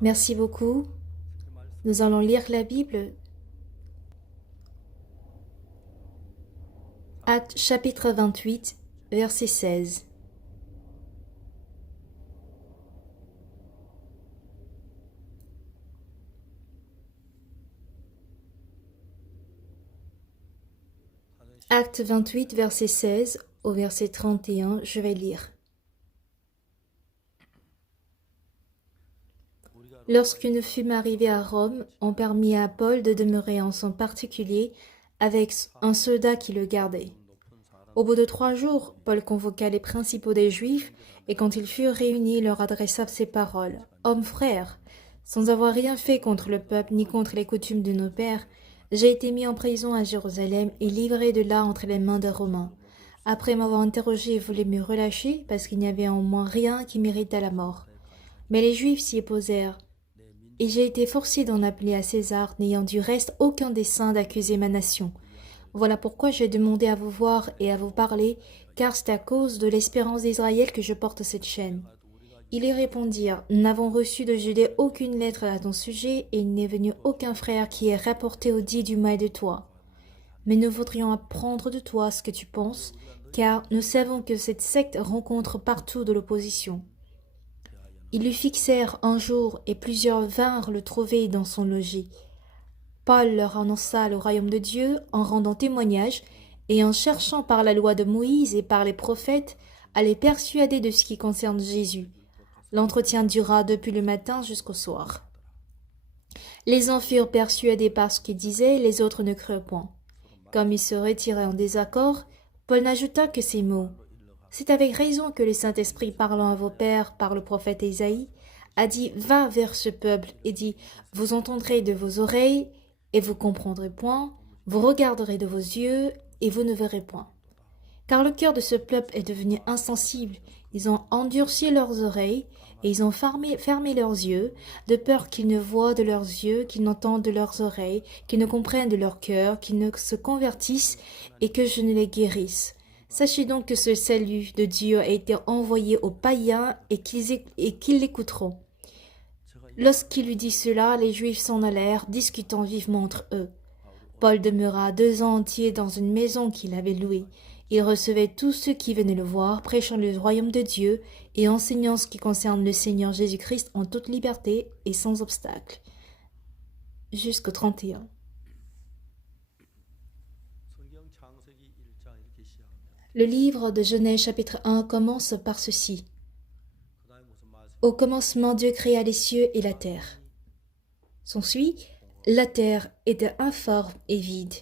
Merci beaucoup. Nous allons lire la Bible. Actes chapitre 28, verset 16. Acte 28, verset 16 au verset 31, je vais lire. Lorsque nous fûmes arrivés à Rome, on permit à Paul de demeurer en son particulier avec un soldat qui le gardait. Au bout de 3 jours, Paul convoqua les principaux des Juifs, et quand ils furent réunis, leur adressa ces paroles. « Hommes frères, sans avoir rien fait contre le peuple ni contre les coutumes de nos pères, j'ai été mis en prison à Jérusalem et livré de là entre les mains des Romains. Après m'avoir interrogé, ils voulaient me relâcher parce qu'il n'y avait en moi rien qui méritait la mort. Mais les Juifs s'y opposèrent, et j'ai été forcé d'en appeler à César, n'ayant du reste aucun dessein d'accuser ma nation. Voilà pourquoi j'ai demandé à vous voir et à vous parler, car c'est à cause de l'espérance d'Israël que je porte cette chaîne. » Ils y répondirent, « Nous n'avons reçu de Judée aucune lettre à ton sujet, et il n'est venu aucun frère qui ait rapporté au dit du mal de toi. Mais nous voudrions apprendre de toi ce que tu penses, car nous savons que cette secte rencontre partout de l'opposition. » Ils lui fixèrent un jour, et plusieurs vinrent le trouver dans son logis. Paul leur annonça le royaume de Dieu en rendant témoignage et en cherchant par la loi de Moïse et par les prophètes à les persuader de ce qui concerne Jésus. L'entretien dura depuis le matin jusqu'au soir. Les uns furent persuadés par ce qu'il disait, les autres ne crurent point. Comme ils se retiraient en désaccord, Paul n'ajouta que ces mots. « C'est avec raison que le Saint-Esprit, parlant à vos pères par le prophète Ésaïe, a dit « Va vers ce peuple et dit « Vous entendrez de vos oreilles et vous comprendrez point, vous regarderez de vos yeux et vous ne verrez point. Car le cœur de ce peuple est devenu insensible, ils ont endurci leurs oreilles et ils ont fermé leurs yeux, de peur qu'ils ne voient de leurs yeux, qu'ils n'entendent de leurs oreilles, qu'ils ne comprennent de leur cœur, qu'ils ne se convertissent et que je ne les guérisse. Sachez donc que ce salut de Dieu a été envoyé aux païens et qu'ils l'écouteront. » Lorsqu'il lui dit cela, les Juifs s'en allèrent, discutant vivement entre eux. Paul demeura 2 ans entiers dans une maison qu'il avait louée. Il recevait tous ceux qui venaient le voir, prêchant le royaume de Dieu et enseignant ce qui concerne le Seigneur Jésus-Christ en toute liberté et sans obstacle. Jusqu'au 31. Le livre de Genèse chapitre 1 commence par ceci. Au commencement, Dieu créa les cieux et la terre. S'ensuit, la terre était informe et vide.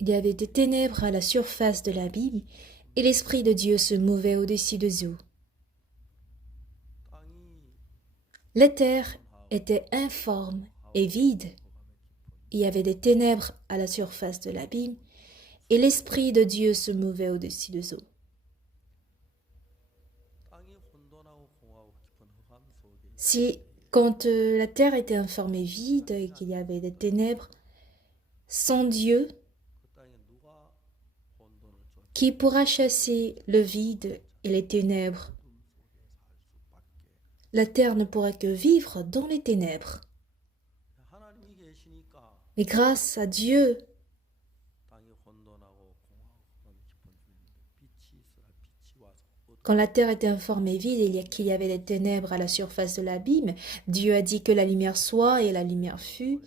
Il y avait des ténèbres à la surface de l'abîme, et l'Esprit de Dieu se mouvait au-dessus des eaux. La terre était informe et vide. Il y avait des ténèbres à la surface de l'abîme, et l'Esprit de Dieu se mouvait au-dessus des eaux. Si, quand la terre était informe et vide, et qu'il y avait des ténèbres, sans Dieu, qui pourra chasser le vide et les ténèbres? La terre ne pourra que vivre dans les ténèbres. Mais grâce à Dieu, quand la terre était informe et vide et qu'il y avait des ténèbres à la surface de l'abîme, Dieu a dit que la lumière soit et la lumière fut.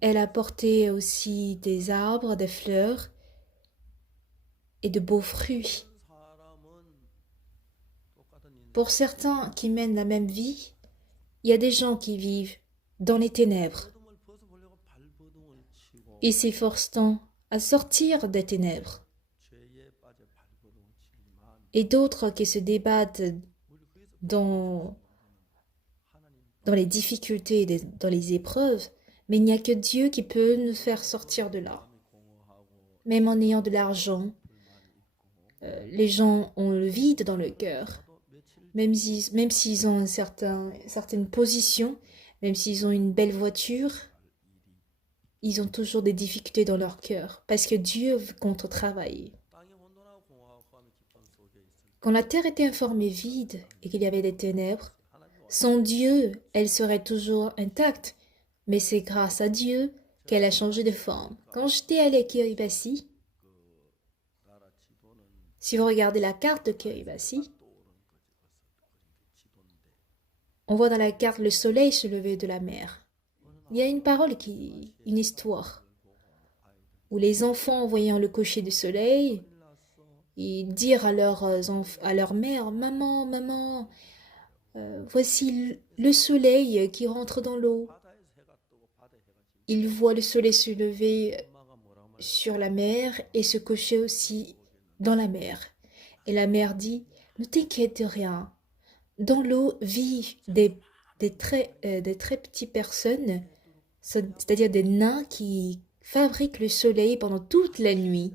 Elle a porté aussi des arbres, des fleurs et de beaux fruits. Pour certains qui mènent la même vie, il y a des gens qui vivent dans les ténèbres. Ils s'efforcent tant à sortir des ténèbres. Et d'autres qui se débattent dans les difficultés, dans les épreuves, mais il n'y a que Dieu qui peut nous faire sortir de là. Même en ayant de l'argent, les gens ont le vide dans le cœur. Même s'ils ont certaine position, même s'ils ont une belle voiture, ils ont toujours des difficultés dans leur cœur, parce que Dieu compte travailler. Quand la terre était informée vide et qu'il y avait des ténèbres, sans Dieu, elle serait toujours intacte, mais c'est grâce à Dieu qu'elle a changé de forme. Quand j'étais allée à Kiribati, si vous regardez la carte de Kiribati, on voit dans la carte le soleil se lever de la mer. Il y a une histoire, où les enfants, voyant le coucher du soleil, ils dirent à leur mère, Maman, maman, voici le soleil qui rentre dans l'eau. Ils voient le soleil se lever sur la mer et se coucher aussi dans la mer. Et la mère dit, ne t'inquiète de rien. Dans l'eau vivent des très petites personnes, c'est-à-dire des nains qui fabriquent le soleil pendant toute la nuit.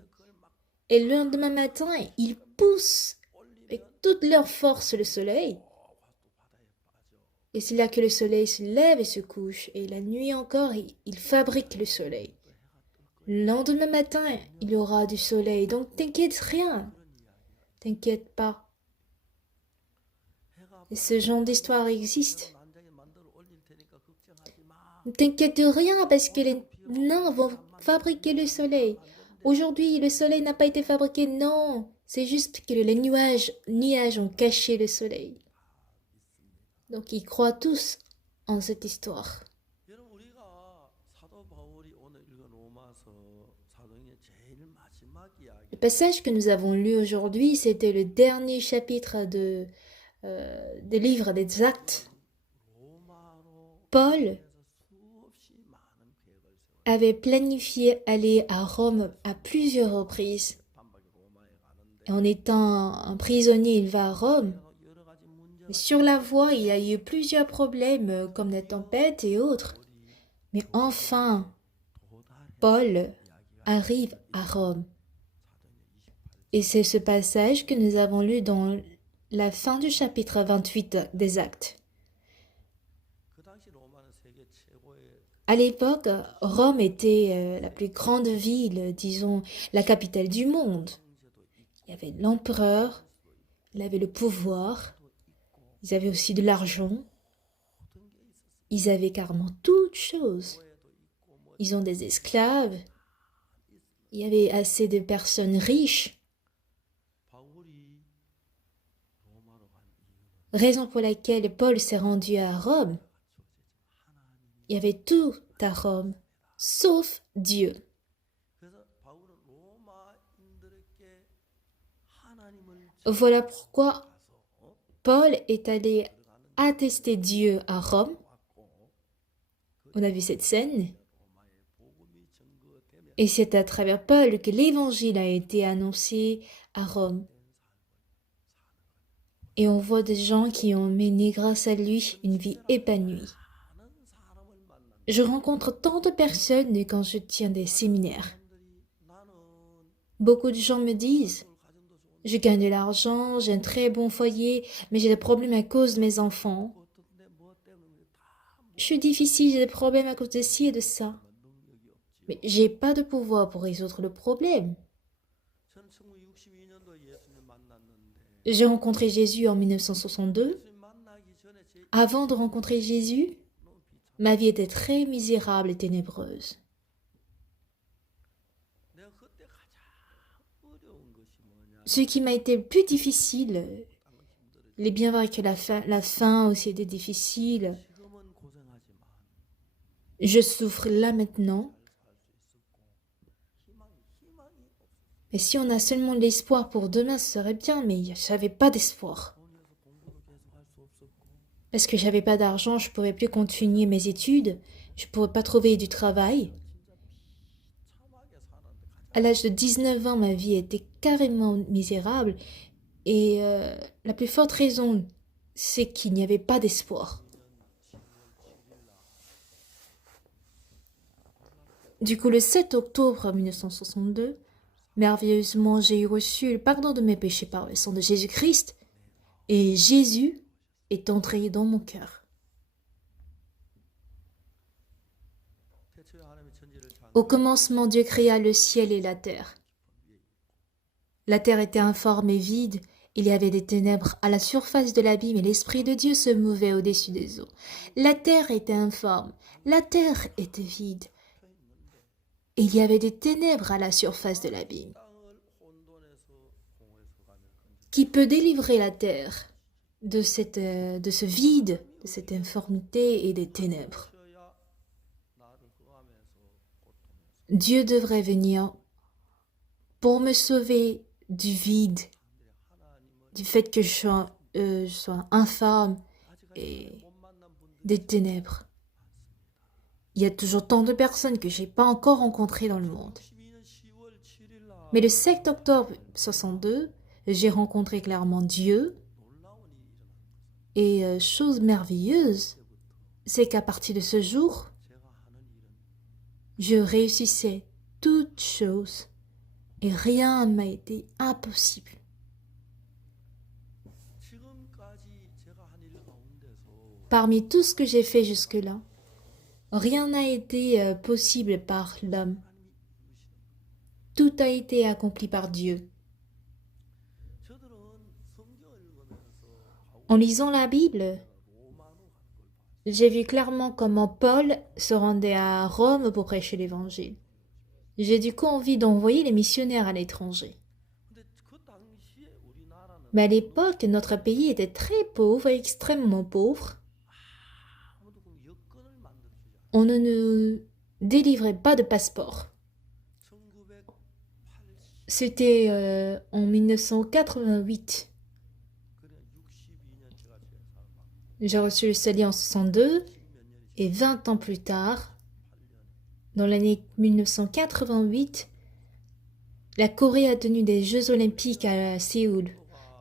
Et le lendemain matin, ils poussent avec toute leur force le soleil. Et c'est là que le soleil se lève et se couche. Et la nuit encore, ils fabriquent le soleil. Le lendemain matin, il y aura du soleil. Donc t'inquiète rien. T'inquiète pas. Et ce genre d'histoire existe. Ne t'inquiète de rien parce que les nains vont fabriquer le soleil. Aujourd'hui, le soleil n'a pas été fabriqué. Non, c'est juste que les nuages ont caché le soleil. Donc ils croient tous en cette histoire. Le passage que nous avons lu aujourd'hui, c'était le dernier chapitre des livres des Actes. Paul avait planifié aller à Rome à plusieurs reprises. Et en étant un prisonnier, il va à Rome. Mais sur la voie, il y a eu plusieurs problèmes comme la tempête et autres. Mais enfin, Paul arrive à Rome. Et c'est ce passage que nous avons lu dans la fin du chapitre 28 des Actes. À l'époque, Rome était la plus grande ville, disons, la capitale du monde. Il y avait l'empereur, il avait le pouvoir, ils avaient aussi de l'argent, ils avaient carrément toutes choses. Ils ont des esclaves, il y avait assez de personnes riches. Raison pour laquelle Paul s'est rendu à Rome. Il y avait tout à Rome, sauf Dieu. Voilà pourquoi Paul est allé attester Dieu à Rome. On a vu cette scène. Et c'est à travers Paul que l'évangile a été annoncé à Rome. Et on voit des gens qui ont mené grâce à lui une vie épanouie. Je rencontre tant de personnes quand je tiens des séminaires. Beaucoup de gens me disent, je gagne de l'argent, j'ai un très bon foyer, mais j'ai des problèmes à cause de mes enfants. Je suis difficile, j'ai des problèmes à cause de ci et de ça. Mais j'ai pas de pouvoir pour résoudre le problème. J'ai rencontré Jésus en 1962. Avant de rencontrer Jésus, ma vie était très misérable et ténébreuse. Ce qui m'a été le plus difficile, il est bien vrai que la fin aussi était difficile. Je souffre là maintenant. Mais si on a seulement l'espoir pour demain, ce serait bien, mais j'avais pas d'espoir. Parce que j'avais pas d'argent, je pouvais plus continuer mes études, je pourrais pas trouver du travail. À l'âge de 19 ans, ma vie était carrément misérable et la plus forte raison, c'est qu'il n'y avait pas d'espoir. Du coup, le 7 octobre 1962, merveilleusement, j'ai reçu le pardon de mes péchés par le sang de Jésus-Christ et Jésus est entré dans mon cœur. Au commencement, Dieu créa le ciel et la terre. La terre était informe et vide, Il y avait des ténèbres à la surface de l'abîme et l'Esprit de Dieu se mouvait au-dessus des eaux. La terre était informe, la terre était vide. Et il y avait des ténèbres à la surface de l'abîme. Qui peut délivrer la terre de ce vide, de cette informité et des ténèbres? Dieu devrait venir pour me sauver du vide, du fait que je sois infâme et des ténèbres. Il y a toujours tant de personnes que je n'ai pas encore rencontrées dans le monde. Mais le 7 octobre 62, j'ai rencontré clairement Dieu. Et chose merveilleuse, c'est qu'à partir de ce jour, je réussissais toutes choses et rien ne m'a été impossible. Parmi tout ce que j'ai fait jusque-là, rien n'a été possible par l'homme. Tout a été accompli par Dieu. En lisant la Bible, j'ai vu clairement comment Paul se rendait à Rome pour prêcher l'Évangile. J'ai du coup envie d'envoyer les missionnaires à l'étranger. Mais à l'époque, notre pays était très pauvre, extrêmement pauvre. On ne nous délivrait pas de passeport. C'était en 1988. J'ai reçu le salut en 62 et 20 ans plus tard, dans l'année 1988, la Corée a tenu des Jeux Olympiques à Séoul.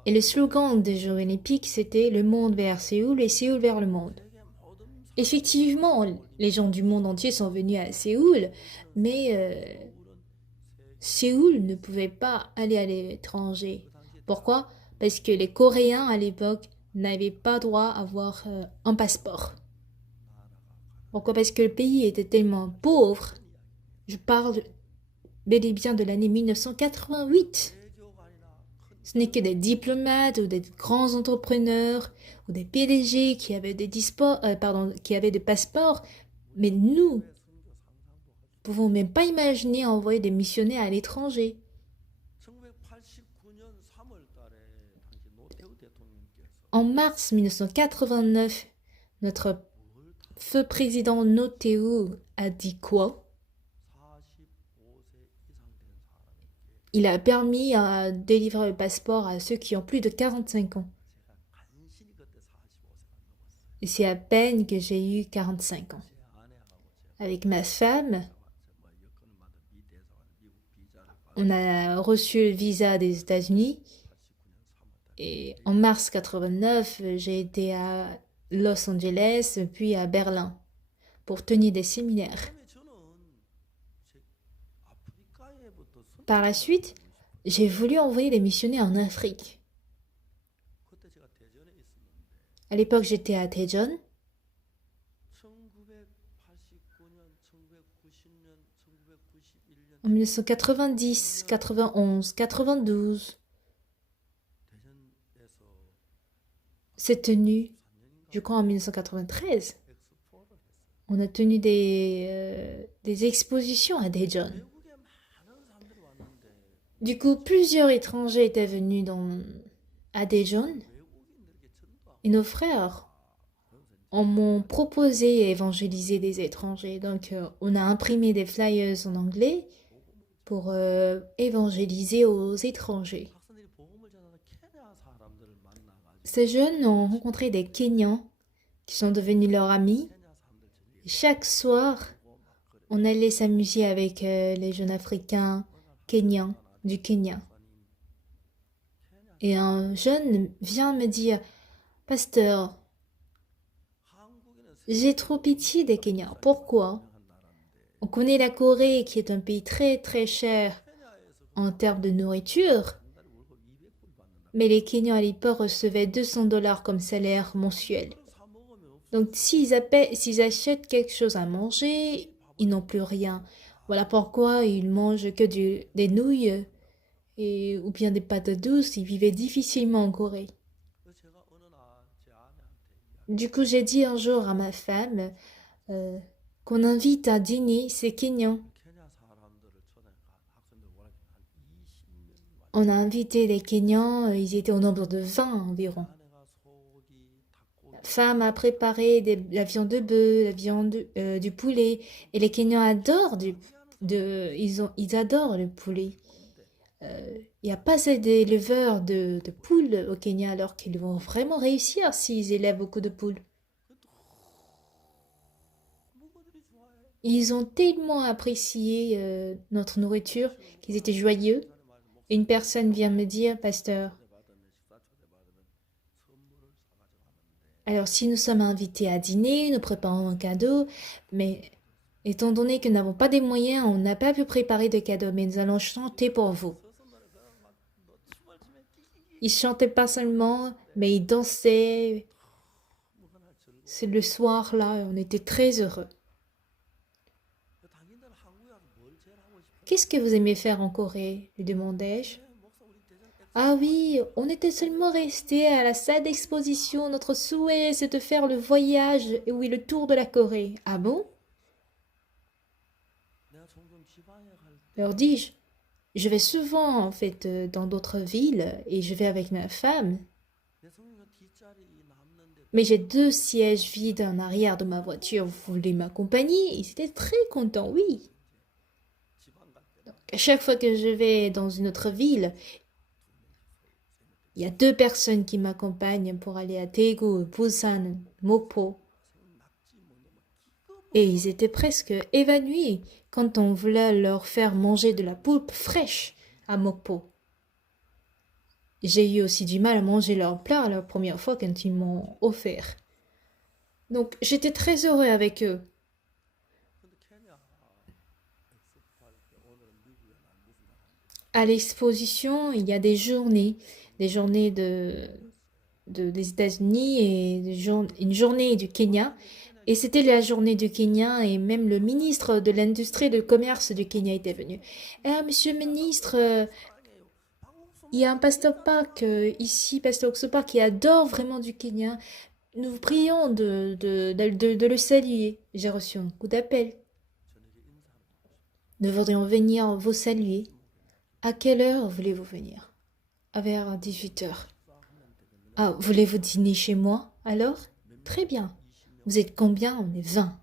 Et le slogan des Jeux Olympiques, c'était « Le monde vers Séoul et Séoul vers le monde ». Effectivement, les gens du monde entier sont venus à Séoul, mais Séoul ne pouvait pas aller à l'étranger. Pourquoi? Parce que les Coréens à l'époque n'avaient pas droit à avoir un passeport. Pourquoi? Parce que le pays était tellement pauvre. Je parle bel et bien de l'année 1988. Ce n'est que des diplomates ou des grands entrepreneurs ou des PDG qui avaient qui avaient des passeports, mais nous ne pouvons même pas imaginer envoyer des missionnaires à l'étranger. En mars 1989, notre feu président No Tae-woo a dit quoi? Il a permis à délivrer le passeport à ceux qui ont plus de 45 ans. Et c'est à peine que j'ai eu 45 ans. Avec ma femme, on a reçu le visa des États-Unis. Et en mars 89, j'ai été à Los Angeles, puis à Berlin, pour tenir des séminaires. Par la suite, j'ai voulu envoyer des missionnaires en Afrique. À l'époque, j'étais à Daejeon. En 1990, 91, 92, c'est tenu, je crois en 1993, on a tenu des expositions à Daejeon. Du coup, plusieurs étrangers étaient venus à Daejeon et nos frères m'ont proposé évangéliser des étrangers. Donc, on a imprimé des flyers en anglais pour évangéliser aux étrangers. Ces jeunes ont rencontré des Kenyans qui sont devenus leurs amis. Chaque soir, on allait s'amuser avec les jeunes Africains kenyans du Kenya. Et un jeune vient me dire, Pasteur, j'ai trop pitié des Kenyans. Pourquoi? On connaît la Corée qui est un pays très très cher en termes de nourriture, mais les Kenyans à l'époque recevaient $200 comme salaire mensuel. Donc s'ils achètent quelque chose à manger, ils n'ont plus rien. Voilà pourquoi ils mangent que des nouilles ou bien des pâtes douces, ils vivaient difficilement en Corée. Du coup, j'ai dit un jour à ma femme euh, qu'on invite à dîner ces Kenyans. On a invité les Kenyans, ils étaient au nombre de 20 environ. La femme a préparé la viande de bœuf, la viande du poulet, et les Kenyans adorent ils adorent le poulet. Il n'y a pas assez d'éleveurs de poules au Kenya alors qu'ils vont vraiment réussir s'ils élèvent beaucoup de poules. Ils ont tellement apprécié notre nourriture qu'ils étaient joyeux. Et une personne vient me dire, pasteur, alors si nous sommes invités à dîner, nous préparons un cadeau, mais étant donné que nous n'avons pas des moyens, on n'a pas pu préparer de cadeau, mais nous allons chanter pour vous. Ils chantaient pas seulement, mais ils dansaient. C'est le soir là, on était très heureux. Qu'est-ce que vous aimez faire en Corée lui demandai-je. Ah oui, on était seulement restés à la salle d'exposition. Notre souhait, c'est de faire le voyage, oui, le tour de la Corée. Ah bon? Leur dis-je. Je vais souvent, en fait, dans d'autres villes et je vais avec ma femme. Mais j'ai 2 sièges vides en arrière de ma voiture. Vous voulez m'accompagner? Ils étaient très contents, oui. À chaque fois que je vais dans une autre ville, il y a 2 personnes qui m'accompagnent pour aller à Daegu, Busan, Mokpo. Et ils étaient presque évanouis quand on voulait leur faire manger de la poulpe fraîche à Mokpo. J'ai eu aussi du mal à manger leur plat la première fois quand ils m'ont offert. Donc j'étais très heureux avec eux. À l'exposition, il y a des journées des États-Unis et une journée du Kenya. Et c'était la journée du Kenya et même le ministre de l'Industrie et du Commerce du Kenya était venu. Ah, monsieur le ministre, il y a un pasteur Park ici, pasteur Oxopa, qui adore vraiment du Kenya. Nous vous prions de le saluer. J'ai reçu un coup d'appel. Nous voudrions venir vous saluer. À quelle heure voulez-vous venir? Vers 18 heures. Ah, voulez-vous dîner chez moi alors? Très bien. Vous êtes combien? On est 20.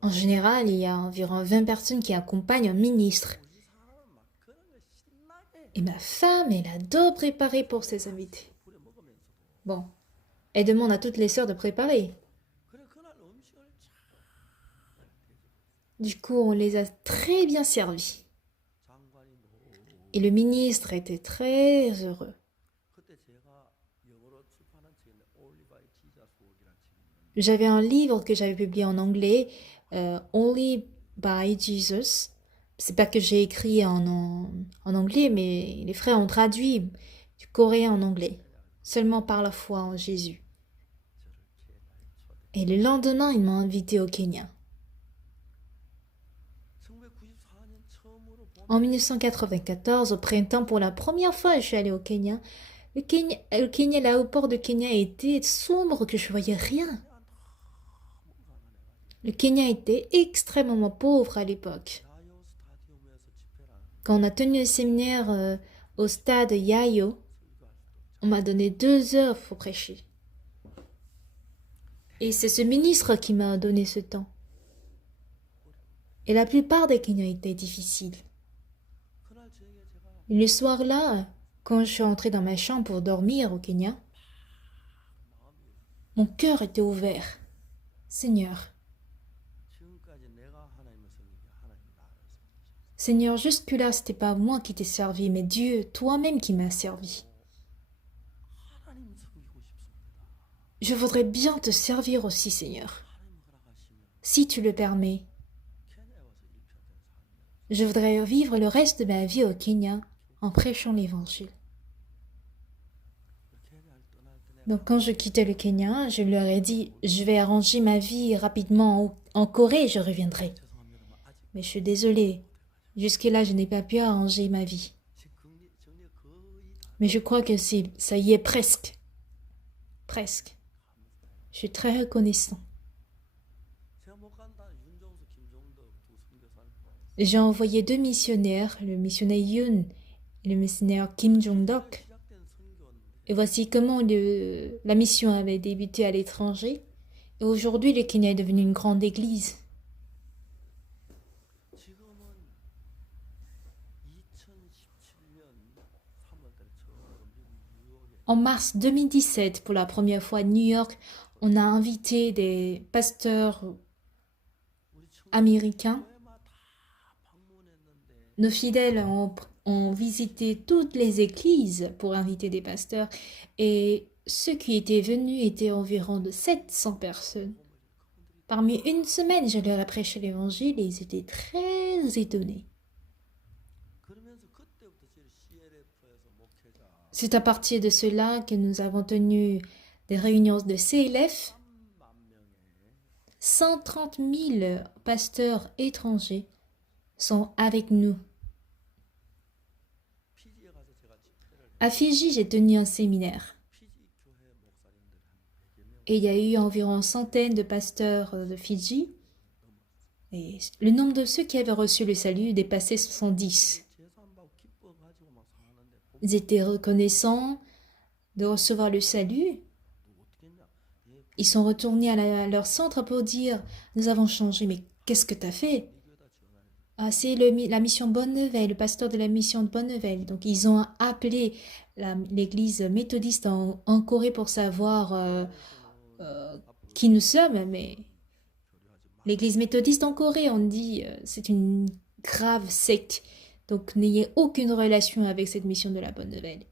En général, il y a environ 20 personnes qui accompagnent un ministre. Et ma femme, elle adore préparer pour ses invités. Bon, elle demande à toutes les sœurs de préparer. Du coup, on les a très bien servis. Et le ministre était très heureux. J'avais un livre que j'avais publié en anglais, Only by Jesus. C'est pas que j'ai écrit en anglais, mais les frères ont traduit du coréen en anglais, seulement par la foi en Jésus. Et le lendemain, ils m'ont invité au Kenya. En 1994, au printemps, pour la première fois, je suis allée au Kenya. L'aéroport de Kenya était sombre que je voyais rien. Le Kenya était extrêmement pauvre à l'époque. Quand on a tenu le séminaire au stade Yayo, on m'a donné 2 heures pour prêcher. Et c'est ce ministre qui m'a donné ce temps. Et la plupart des Kenyans étaient difficiles. Et le soir-là, quand je suis entrée dans ma chambre pour dormir au Kenya, mon cœur était ouvert. Seigneur, Seigneur, jusque-là, c'était pas moi qui t'ai servi, mais Dieu, toi-même qui m'as servi. Je voudrais bien te servir aussi, Seigneur. Si tu le permets, je voudrais vivre le reste de ma vie au Kenya en prêchant l'Évangile. Donc quand je quittais le Kenya, je leur ai dit, je vais arranger ma vie rapidement en Corée et je reviendrai. Mais je suis désolée, jusque-là je n'ai pas pu arranger ma vie. Mais je crois que ça y est presque. Presque. Je suis très reconnaissant. J'ai envoyé 2 missionnaires, le missionnaire Yoon et le missionnaire Kim Jong-dok. Et voici comment la mission avait débuté à l'étranger. Et aujourd'hui, le Kenya est devenu une grande église. En mars 2017, pour la première fois à New York, on a invité des pasteurs américains. Nos fidèles ont visité toutes les églises pour inviter des pasteurs et ceux qui étaient venus étaient environ de 700 personnes. Parmi une semaine, je leur ai prêché l'évangile et ils étaient très étonnés. C'est à partir de cela que nous avons tenu des réunions de CLF. 130 000 pasteurs étrangers sont avec nous. À Fidji, j'ai tenu un séminaire. Et il y a eu environ une centaine de pasteurs de Fidji. Et le nombre de ceux qui avaient reçu le salut dépassait 70. Ils étaient reconnaissants de recevoir le salut. Ils sont retournés à leur centre pour dire « Nous avons changé, mais qu'est-ce que tu as fait ?» Ah, c'est la mission Bonne Nouvelle, le pasteur de la mission de Bonne Nouvelle. Donc, ils ont appelé l'église méthodiste en Corée pour savoir qui nous sommes. Mais l'église méthodiste en Corée, on dit c'est une grave secte. Donc, n'ayez aucune relation avec cette mission de la Bonne Nouvelle.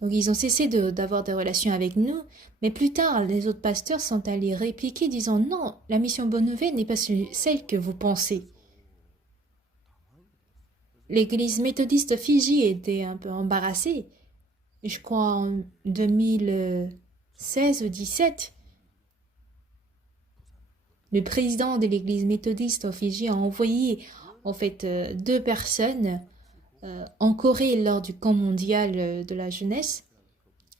Donc, ils ont cessé d'avoir des relations avec nous. Mais plus tard, les autres pasteurs sont allés répliquer disant « Non, la mission Bonne Nouvelle n'est pas celle que vous pensez. » L'église méthodiste Fidji était un peu embarrassée. Je crois en 2016 ou 2017, le président de l'église méthodiste au Fidji a envoyé en fait 2 personnes en Corée lors du camp mondial de la jeunesse.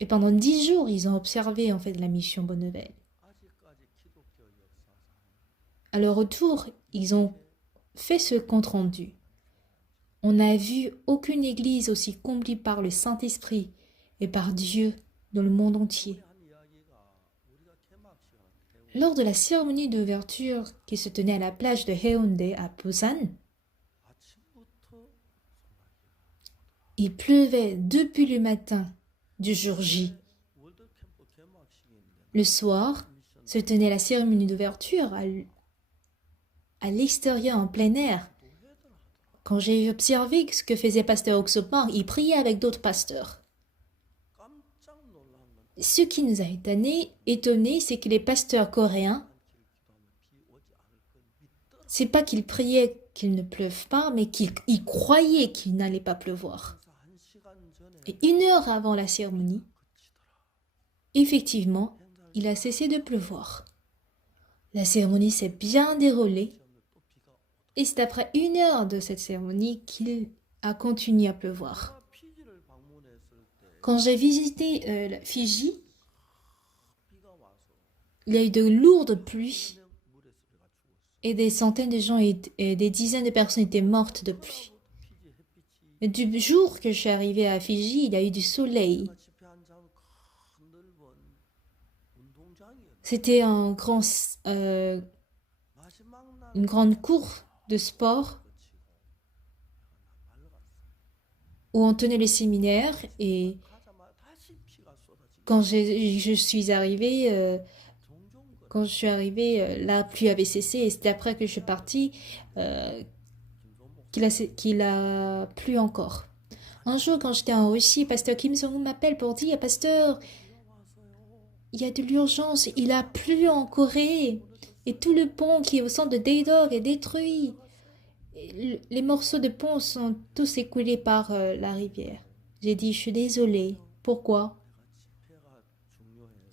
Et pendant 10 jours, ils ont observé en fait la mission Bonne Nouvelle. À leur retour, ils ont fait ce compte rendu. On n'a vu aucune église aussi comblée par le Saint-Esprit et par Dieu dans le monde entier. Lors de la cérémonie d'ouverture qui se tenait à la plage de Haeundae à Busan, il pleuvait depuis le matin du jour J. Le soir, se tenait la cérémonie d'ouverture à l'extérieur en plein air. Quand j'ai observé ce que faisait pasteur Oxopar, il priait avec d'autres pasteurs. Ce qui nous a étonnés, c'est que les pasteurs coréens, c'est pas qu'ils priaient qu'il ne pleuve pas, mais qu'ils croyaient qu'il n'allait pas pleuvoir. Et 1 heure avant la cérémonie, effectivement, il a cessé de pleuvoir. La cérémonie s'est bien déroulée. Et c'est après 1 heure de cette cérémonie qu'il a continué à pleuvoir. Quand j'ai visité Fidji, il y a eu de lourdes pluies et des centaines de gens et des dizaines de personnes étaient mortes de pluie. Mais du jour que je suis arrivée à Fidji, il y a eu du soleil. C'était une grande cour de sport où on tenait les séminaires et quand je suis arrivée, la pluie avait cessé et c'était après que je suis partie qu'il a plu encore. Un jour, quand j'étais en Russie, pasteur Kim Jong-un m'appelle pour dire « Pasteur, il y a de l'urgence, il a plu en Corée et tout le pont qui est au centre de Daedok est détruit. Les morceaux de pont sont tous écoulés par la rivière. » J'ai dit « Je suis désolée. Pourquoi ?»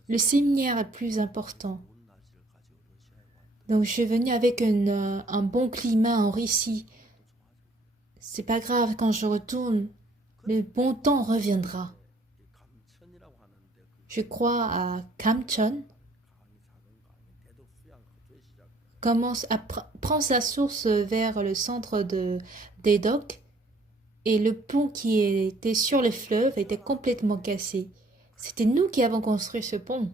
Le séminaire est plus important. Donc je suis venue avec un bon climat en Russie. C'est pas grave quand je retourne. Le bon temps reviendra. Je crois à Kamchon. Prend sa source vers le centre de Dedok et le pont qui était sur le fleuve était complètement cassé. C'était nous qui avons construit ce pont.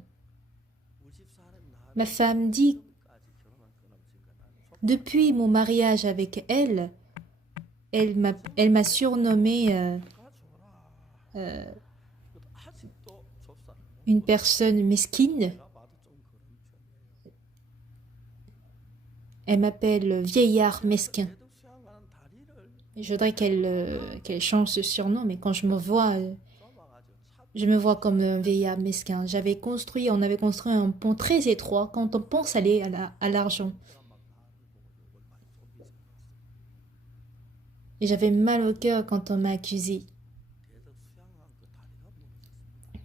Ma femme dit, depuis mon mariage avec elle, elle m'a surnommé une personne mesquine. Elle m'appelle vieillard mesquin. Je voudrais qu'elle change ce surnom, mais quand je me vois comme un vieillard mesquin. On avait construit un pont très étroit quand on pense aller à l'argent. Et j'avais mal au cœur quand on m'a accusé.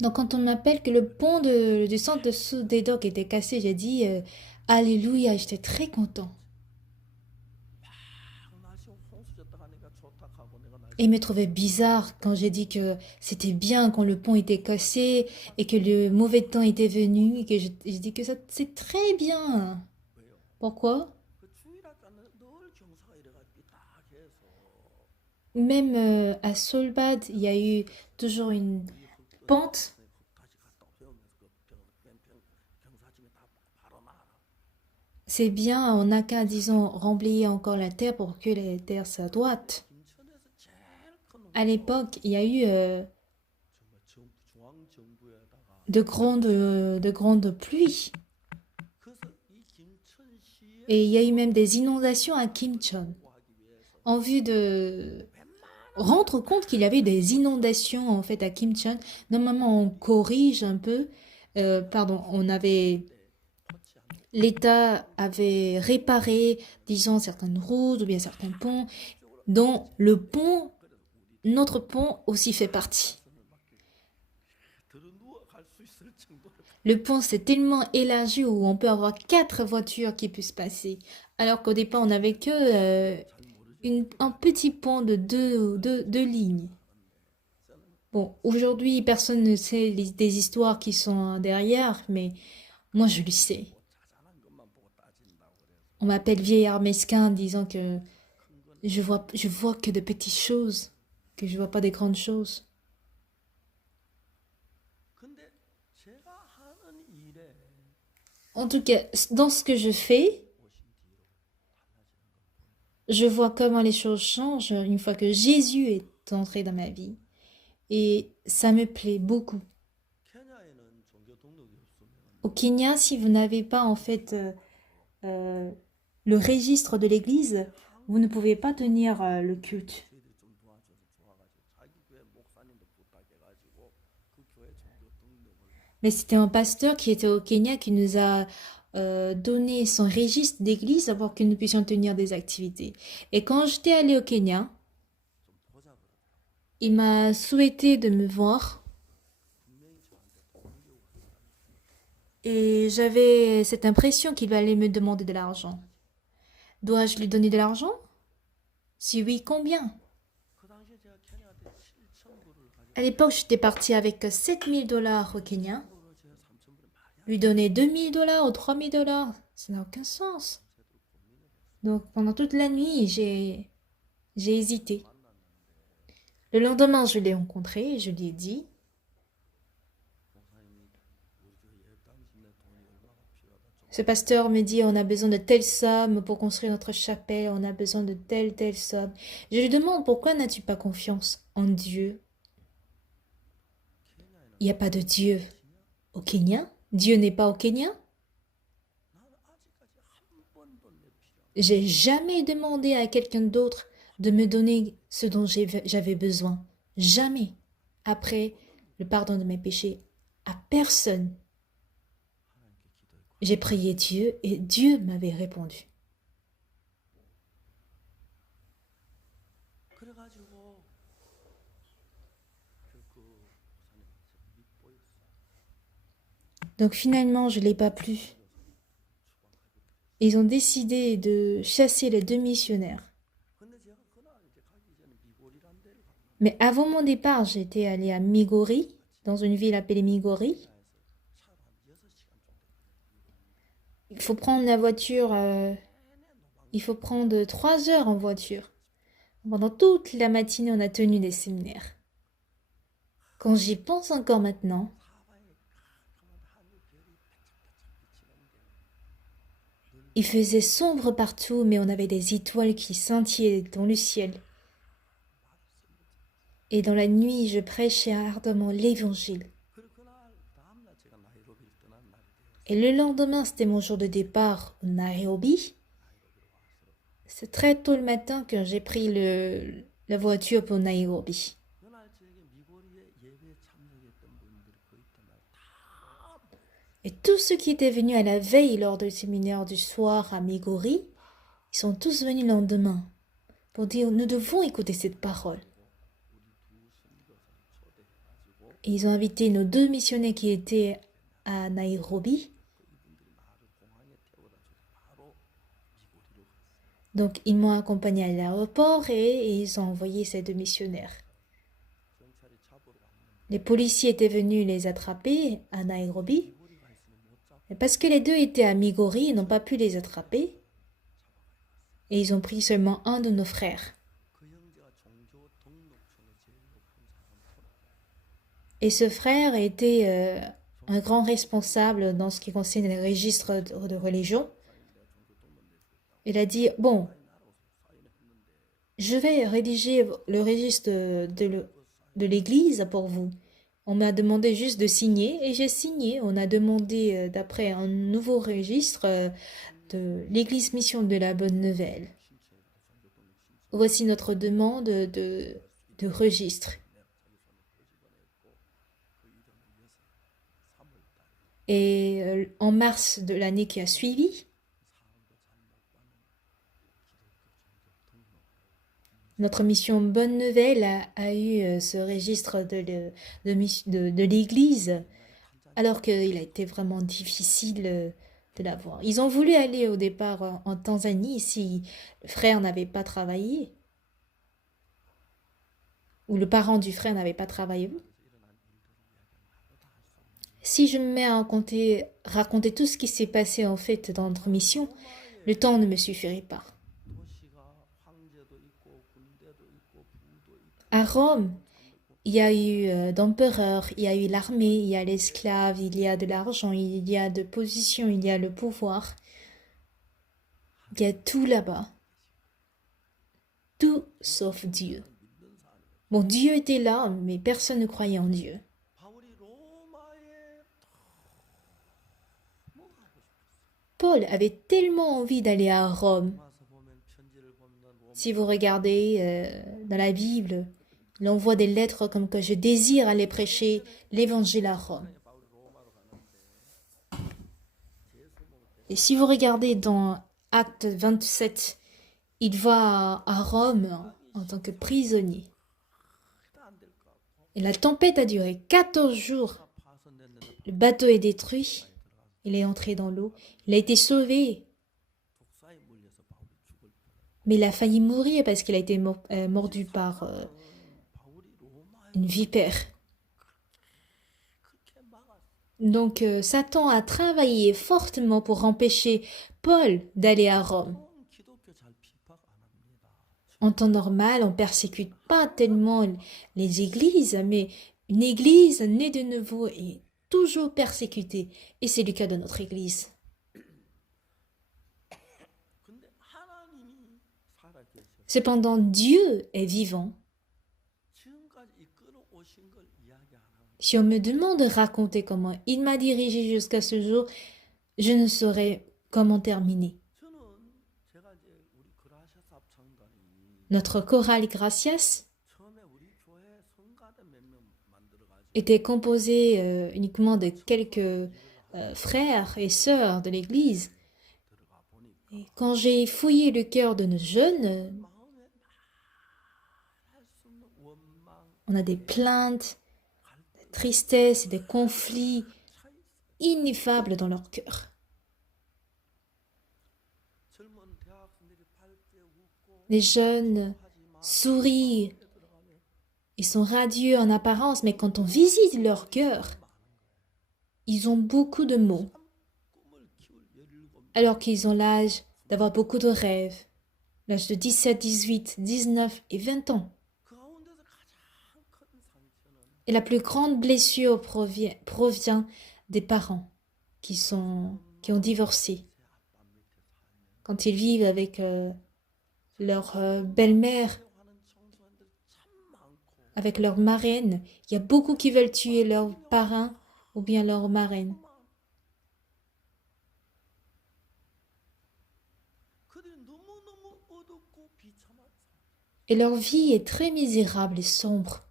Donc quand on m'appelle que le pont du centre de Soudédoc était cassé, j'ai dit Alléluia, j'étais très content. Et il me trouvait bizarre quand j'ai dit que c'était bien quand le pont était cassé et que le mauvais temps était venu et que j'ai dit que ça c'est très bien. Pourquoi? Même à Solbad, il y a eu toujours une pente. C'est bien, on n'a qu'à, disons, remblayer encore la terre pour que la terre soit droite. À l'époque, il y a eu de grandes pluies. Et il y a eu même des inondations à Kimchon. En vue de rendre compte qu'il y avait des inondations en fait à Kimchon, normalement on corrige un peu. Pardon, l'État avait réparé, disons, certaines routes ou bien certains ponts, dont notre pont aussi fait partie. Le pont s'est tellement élargi où on peut avoir 4 voitures qui puissent passer, alors qu'au départ on n'avait que un petit pont de deux lignes. Bon, aujourd'hui personne ne sait des histoires qui sont derrière, mais moi je le sais. On m'appelle vieillard mesquin disant que je vois que de petites choses, que je vois pas des grandes choses. En tout cas, dans ce que je fais, je vois comment les choses changent une fois que Jésus est entré dans ma vie. Et ça me plaît beaucoup. Au Kenya, si vous n'avez pas en fait euh, le registre de l'église, vous ne pouvez pas tenir le culte. Mais c'était un pasteur qui était au Kenya qui nous a donné son registre d'église pour que nous puissions tenir des activités. Et quand j'étais allée au Kenya, il m'a souhaité de me voir et j'avais cette impression qu'il allait me demander de l'argent. Dois-je lui donner de l'argent? Si oui, combien? À l'époque, j'étais partie avec 7 000 $ au Kenya. Lui donner 2 000 $ ou 3 000 $, ça n'a aucun sens. Donc pendant toute la nuit, j'ai hésité. Le lendemain, je l'ai rencontré et je lui ai dit, ce pasteur me dit, on a besoin de telle somme pour construire notre chapelle, on a besoin de telle somme. Je lui demande, pourquoi n'as-tu pas confiance en Dieu? Il n'y a pas de Dieu au Kenya? Dieu n'est pas au Kenya? J'ai jamais demandé à quelqu'un d'autre de me donner ce dont j'avais besoin. Jamais. Après le pardon de mes péchés, à personne. J'ai prié Dieu et Dieu m'avait répondu. Donc finalement, je ne l'ai pas plu. Ils ont décidé de chasser les 2 missionnaires. Mais avant mon départ, j'étais allée à Migori, dans une ville appelée Migori. Il faut prendre la voiture, il faut prendre 3 heures en voiture. Pendant toute la matinée, on a tenu des séminaires. Quand j'y pense encore maintenant, il faisait sombre partout, mais on avait des étoiles qui scintillaient dans le ciel. Et dans la nuit, je prêchais ardemment l'Évangile. Et le lendemain, c'était mon jour de départ au Nairobi. C'est très tôt le matin que j'ai pris la voiture pour Nairobi. Et tous ceux qui étaient venus à la veille lors du séminaire du soir à Migori, ils sont tous venus le lendemain pour dire nous devons écouter cette parole. Et ils ont invité nos 2 missionnaires qui étaient à Nairobi. Donc ils m'ont accompagné à l'aéroport et ils ont envoyé ces 2 missionnaires. Les policiers étaient venus les attraper à Nairobi. Mais parce que les 2 étaient à Migori, ils n'ont pas pu les attraper. Et ils ont pris seulement un de nos frères. Et ce frère était un grand responsable dans ce qui concerne les registres de religion. Il a dit, bon, je vais rédiger le registre de l'église pour vous. On m'a demandé juste de signer et j'ai signé. On a demandé d'après un nouveau registre de l'église mission de la Bonne Nouvelle. Voici notre demande de registre. Et en mars de l'année qui a suivi, notre mission Bonne Nouvelle a eu ce registre de l'Église, alors qu'il a été vraiment difficile de l'avoir. Ils ont voulu aller au départ en Tanzanie si le frère n'avait pas travaillé, ou le parent du frère n'avait pas travaillé. Si je me mets à raconter tout ce qui s'est passé en fait dans notre mission, le temps ne me suffirait pas. À Rome, il y a eu d'empereurs, il y a eu l'armée, il y a l'esclave, il y a de l'argent, il y a de position, il y a le pouvoir. Il y a tout là-bas. Tout sauf Dieu. Bon, Dieu était là, mais personne ne croyait en Dieu. Paul avait tellement envie d'aller à Rome. Si vous regardez dans la Bible, il envoie des lettres comme que je désire aller prêcher l'évangile à Rome. Et si vous regardez dans Acte 27, il va à Rome en tant que prisonnier. Et la tempête a duré 14 jours. Le bateau est détruit. Il est entré dans l'eau. Il a été sauvé. Mais il a failli mourir parce qu'il a été mordu par une vipère. Donc Satan a travaillé fortement pour empêcher Paul d'aller à Rome. En temps normal, on ne persécute pas tellement les églises, mais une église née de nouveau est toujours persécutée. Et c'est le cas de notre église. Cependant, Dieu est vivant. Si on me demande de raconter comment il m'a dirigé jusqu'à ce jour, je ne saurais comment terminer. Notre chorale Gracias était composé uniquement de quelques frères et sœurs de l'église. Et quand j'ai fouillé le cœur de nos jeunes, on a des plaintes, des tristesses et des conflits ineffables dans leur cœur. Les jeunes sourient Ils sont radieux en apparence, mais quand on visite leur cœur, ils ont beaucoup de maux, alors qu'ils ont l'âge d'avoir beaucoup de rêves, l'âge de 17, 18, 19 et 20 ans. Et la plus grande blessure provient des parents qui ont divorcé. Quand ils vivent avec leur belle-mère, avec leur marraine, il y a beaucoup qui veulent tuer leur parrain ou bien leur marraine. Et leur vie est très misérable et sombre.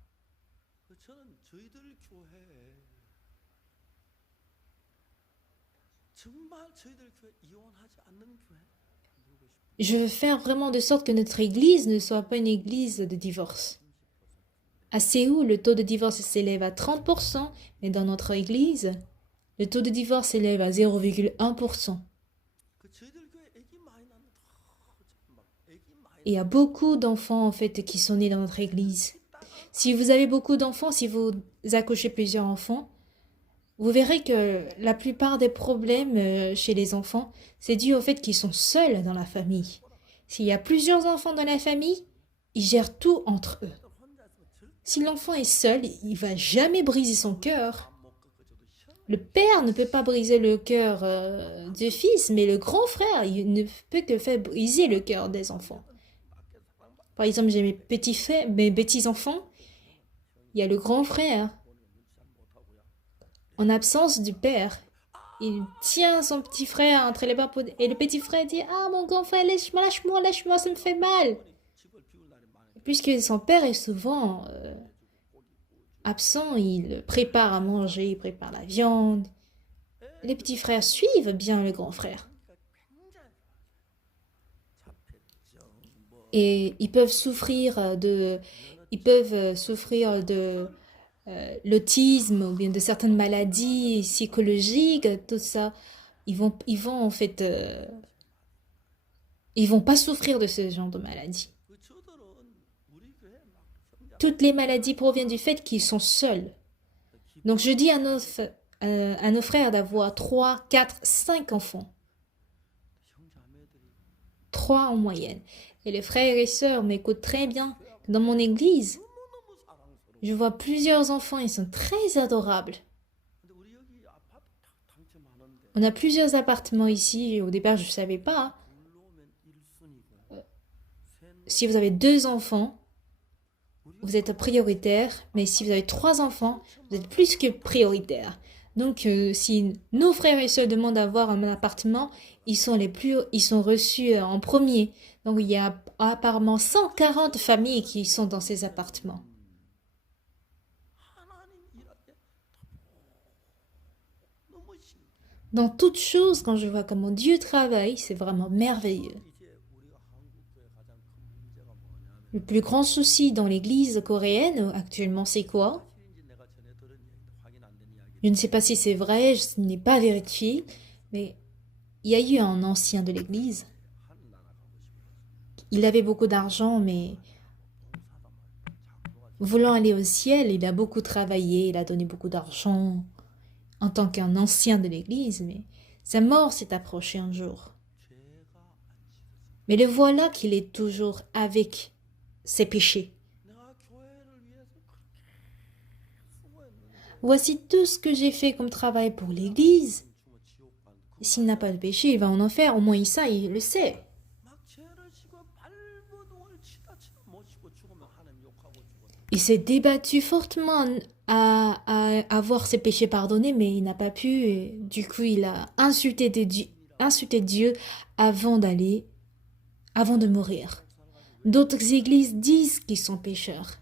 Je veux faire vraiment de sorte que notre église ne soit pas une église de divorce. À Séoul, le taux de divorce s'élève à 30%, mais dans notre église, le taux de divorce s'élève à 0,1%. Et il y a beaucoup d'enfants en fait qui sont nés dans notre église. Si vous avez beaucoup d'enfants, si vous accouchez plusieurs enfants, vous verrez que la plupart des problèmes chez les enfants, c'est dû au fait qu'ils sont seuls dans la famille. S'il y a plusieurs enfants dans la famille, ils gèrent tout entre eux. Si l'enfant est seul, il va jamais briser son cœur. Le père ne peut pas briser le cœur du fils, mais le grand frère, il ne peut que faire briser le cœur des enfants. Par exemple, j'ai mes petits-enfants, il y a le grand frère. En absence du père, il tient son petit frère entre les bras et le petit frère dit « Ah, mon grand frère, lâche-moi, ça me fait mal !» Puisque son père est souvent absent, il prépare à manger, il prépare la viande. Les petits frères suivent bien le grand frère. Et ils peuvent souffrir de l'autisme ou bien de certaines maladies psychologiques, tout ça. Ils vont en fait, ils vont pas souffrir de ce genre de maladie. Toutes les maladies proviennent du fait qu'ils sont seuls. Donc je dis à nos frères d'avoir 3, 4, 5 enfants. 3 en moyenne. Et les frères et sœurs m'écoutent très bien. Dans mon église, je vois plusieurs enfants, ils sont très adorables. On a plusieurs appartements ici. Au départ, je ne savais pas. Si vous avez 2 enfants, vous êtes prioritaire. Mais si vous avez 3 enfants, vous êtes plus que prioritaire. Donc, si nos frères et sœurs demandent d'avoir un appartement, ils sont reçus en premier. Donc, il y a apparemment 140 familles qui sont dans ces appartements. Dans toute chose, quand je vois comment Dieu travaille, c'est vraiment merveilleux. Le plus grand souci dans l'église coréenne actuellement, c'est quoi? Je ne sais pas si c'est vrai, je n'ai pas vérifié, mais il y a eu un ancien de l'église. Il avait beaucoup d'argent, mais voulant aller au ciel, il a beaucoup travaillé, il a donné beaucoup d'argent en tant qu'un ancien de l'église, mais sa mort s'est approchée un jour. Mais le voilà qu'il est toujours avec ses péchés. Voici tout ce que j'ai fait comme travail pour l'Église. S'il n'a pas de péché, il va en enfer. Au moins ça, il le sait. Il s'est débattu fortement à avoir ses péchés pardonnés, mais il n'a pas pu. Et du coup, il a insulté Dieu avant de mourir. D'autres églises disent qu'ils sont pécheurs.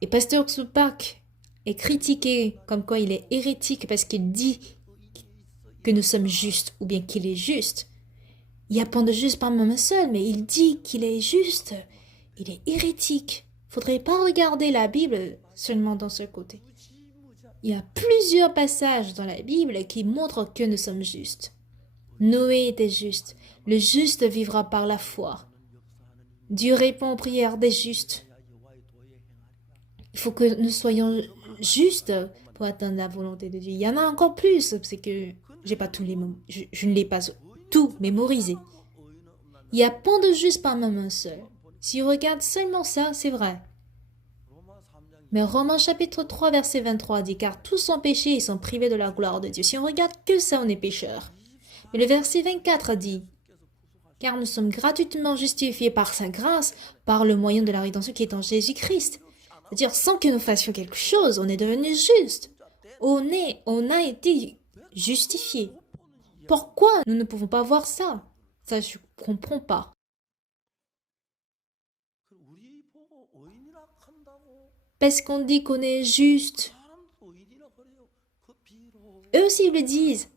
Et Pasteur Tsupak est critiqué comme quoi il est hérétique parce qu'il dit que nous sommes justes ou bien qu'il est juste. Il n'y a pas de juste par même seul, mais il dit qu'il est juste. Il est hérétique. Faudrait pas regarder la Bible seulement dans ce côté. Il y a plusieurs passages dans la Bible qui montrent que nous sommes justes. Noé était juste. Le juste vivra par la foi. Dieu répond aux prières des justes. Il faut que nous soyons justes pour atteindre la volonté de Dieu. Il y en a encore plus, c'est que j'ai pas tous les mots, je ne l'ai pas tout mémorisé. Il y a point de juste par même un seul. Si on regarde seulement ça, c'est vrai. Mais Romains chapitre 3, verset 23 dit, car tous sont péchés et sont privés de la gloire de Dieu. Si on regarde que ça, on est pécheur. Mais le verset 24 dit, car nous sommes gratuitement justifiés par sa grâce, par le moyen de la rédemption qui est en Jésus-Christ. C'est-à-dire, sans que nous fassions quelque chose, on est devenu juste. On a été justifié. Pourquoi nous ne pouvons pas voir ça? Ça, je ne comprends pas. Parce qu'on dit qu'on est juste. Eux aussi ils le disent.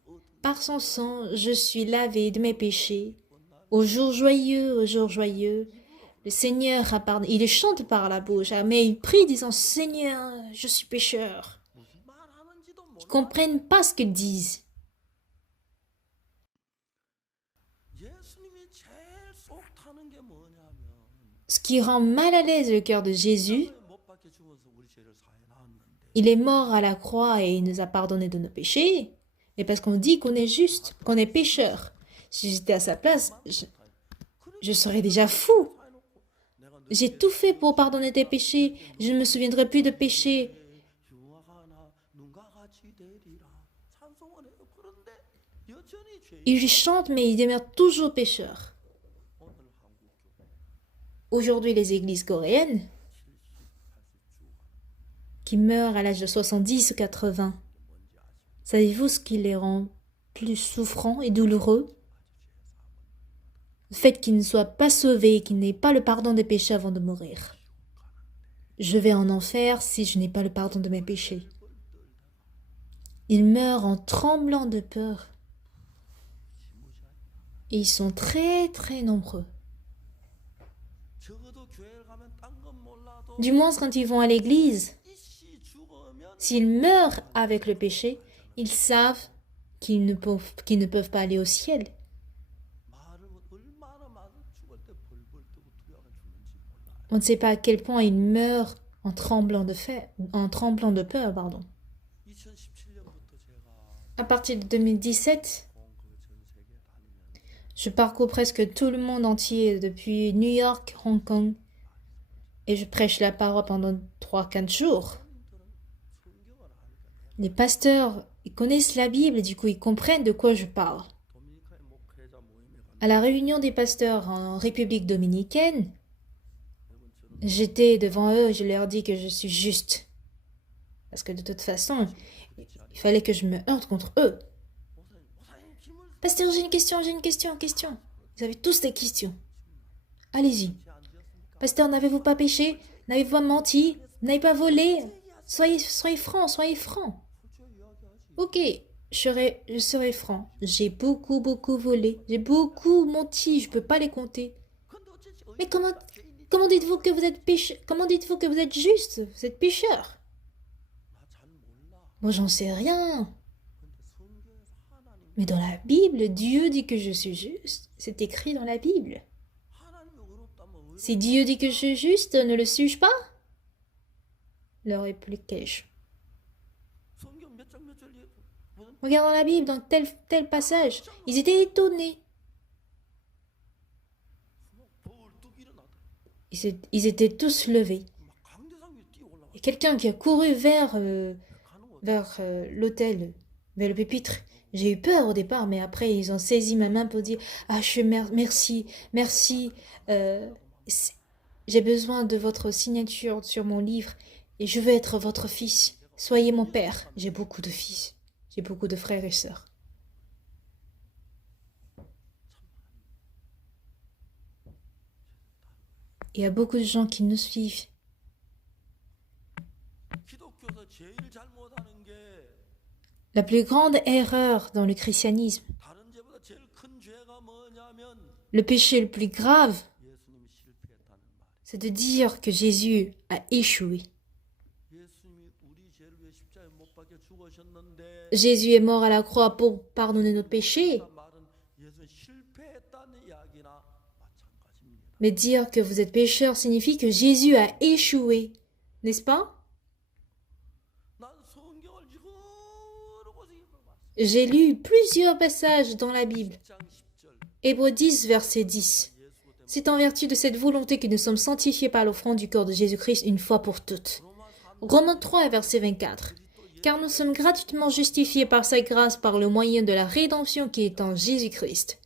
Par son sang, je suis lavé de mes péchés. Au jour joyeux, le Seigneur a pardonné. Ils chantent par la bouche, mais ils prient disant, Seigneur, je suis pécheur. Ils ne comprennent pas ce qu'ils disent. Ce qui rend mal à l'aise le cœur de Jésus, il est mort à la croix et il nous a pardonné de nos péchés. Et parce qu'on dit qu'on est juste, qu'on est pécheur. Si j'étais à sa place, je serais déjà fou. J'ai tout fait pour pardonner tes péchés. Je ne me souviendrai plus de péchés. Il chante, mais il demeure toujours pécheur. Aujourd'hui, les églises coréennes, qui meurent à l'âge de 70 ou 80, savez-vous ce qui les rend plus souffrants et douloureux? Le fait qu'ils ne soient pas sauvés, qu'ils n'aient pas le pardon des péchés avant de mourir. Je vais en enfer si je n'ai pas le pardon de mes péchés. Ils meurent en tremblant de peur. Et ils sont très très nombreux. Du moins quand ils vont à l'église, s'ils meurent avec le péché, ils savent qu'ils ne peuvent pas aller au ciel. On ne sait pas à quel point ils meurent en tremblant de peur, pardon. À partir de 2017, je parcours presque tout le monde entier, depuis New York, Hong Kong, et je prêche la parole pendant 3-4 jours. Les pasteurs, ils connaissent la Bible et du coup ils comprennent de quoi je parle. À la réunion des pasteurs en République dominicaine, j'étais devant eux et je leur dis que je suis juste. Parce que de toute façon, il fallait que je me heurte contre eux. Pasteur, j'ai une question. Vous avez tous des questions. Allez-y. Pasteur, n'avez-vous pas péché? N'avez-vous pas menti? N'avez pas volé? Soyez franc. Ok, je serai franc. J'ai beaucoup volé. J'ai beaucoup menti. Je ne peux pas les compter. Mais comment dites-vous que vous êtes Comment dites-vous que vous êtes juste? Vous êtes pécheur. Moi, j'en sais rien. Mais dans la Bible, Dieu dit que je suis juste. C'est écrit dans la Bible. Si Dieu dit que je suis juste, ne le suis-je pas? Leur répliquai-je. Regarde dans la Bible, dans tel passage. Ils étaient étonnés. Ils étaient tous levés. Et quelqu'un qui a couru vers l'autel, vers le pupitre. J'ai eu peur au départ, mais après ils ont saisi ma main pour dire « Ah, merci, j'ai besoin de votre signature sur mon livre et je veux être votre fils. Soyez mon père. » J'ai beaucoup de fils. J'ai beaucoup de frères et sœurs. Il y a beaucoup de gens qui nous suivent. La plus grande erreur dans le christianisme, le péché le plus grave, c'est de dire que Jésus a échoué. Jésus est mort à la croix pour pardonner nos péchés. Mais dire que vous êtes pécheur signifie que Jésus a échoué, n'est-ce pas? J'ai lu plusieurs passages dans la Bible. Hébreux 10, verset 10. C'est en vertu de cette volonté que nous sommes sanctifiés par l'offrande du corps de Jésus-Christ une fois pour toutes. Romains 3, verset 24. Car nous sommes gratuitement justifiés par sa grâce par le moyen de la rédemption qui est en Jésus-Christ.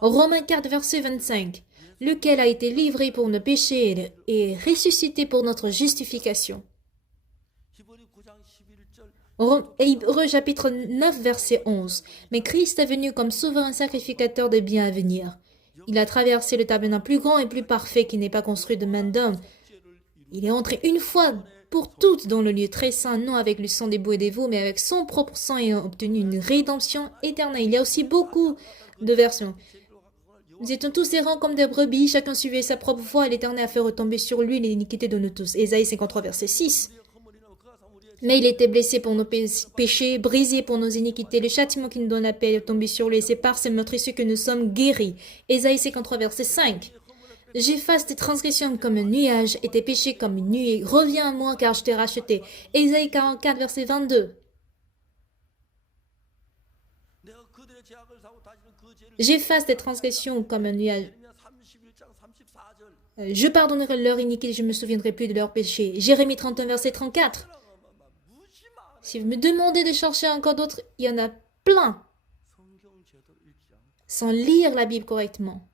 Romains 4, verset 25. Lequel a été livré pour nos péchés et ressuscité pour notre justification. Hébreux chapitre 9, verset 11. Mais Christ est venu comme souverain sacrificateur des biens à venir. Il a traversé le tabernacle plus grand et plus parfait qui n'est pas construit de main d'homme. Il est entré une fois pour toutes dans le lieu très saint, non avec le sang des boucs et des veaux, mais avec son propre sang et a obtenu une rédemption éternelle. Il y a aussi beaucoup de versions. Nous étions tous errants comme des brebis, chacun suivait sa propre voie et l'Éternel a fait retomber sur lui l'iniquité de nous tous. Ésaïe 53, verset 6. Mais il était blessé pour nos péchés, brisé pour nos iniquités. Le châtiment qui nous donne la paix est tombé sur lui. C'est par ses meurtrissures que nous sommes guéris. Ésaïe 53, verset 5. J'efface tes transgressions comme un nuage et tes péchés comme une nuée. Reviens à moi car je t'ai racheté. Ésaïe 44, verset 22. J'efface tes transgressions comme un nuage. Je pardonnerai leur iniquité, je ne me souviendrai plus de leurs péchés. Jérémie 31, verset 34. Si vous me demandez de chercher encore d'autres, il y en a plein. Sans lire la Bible correctement.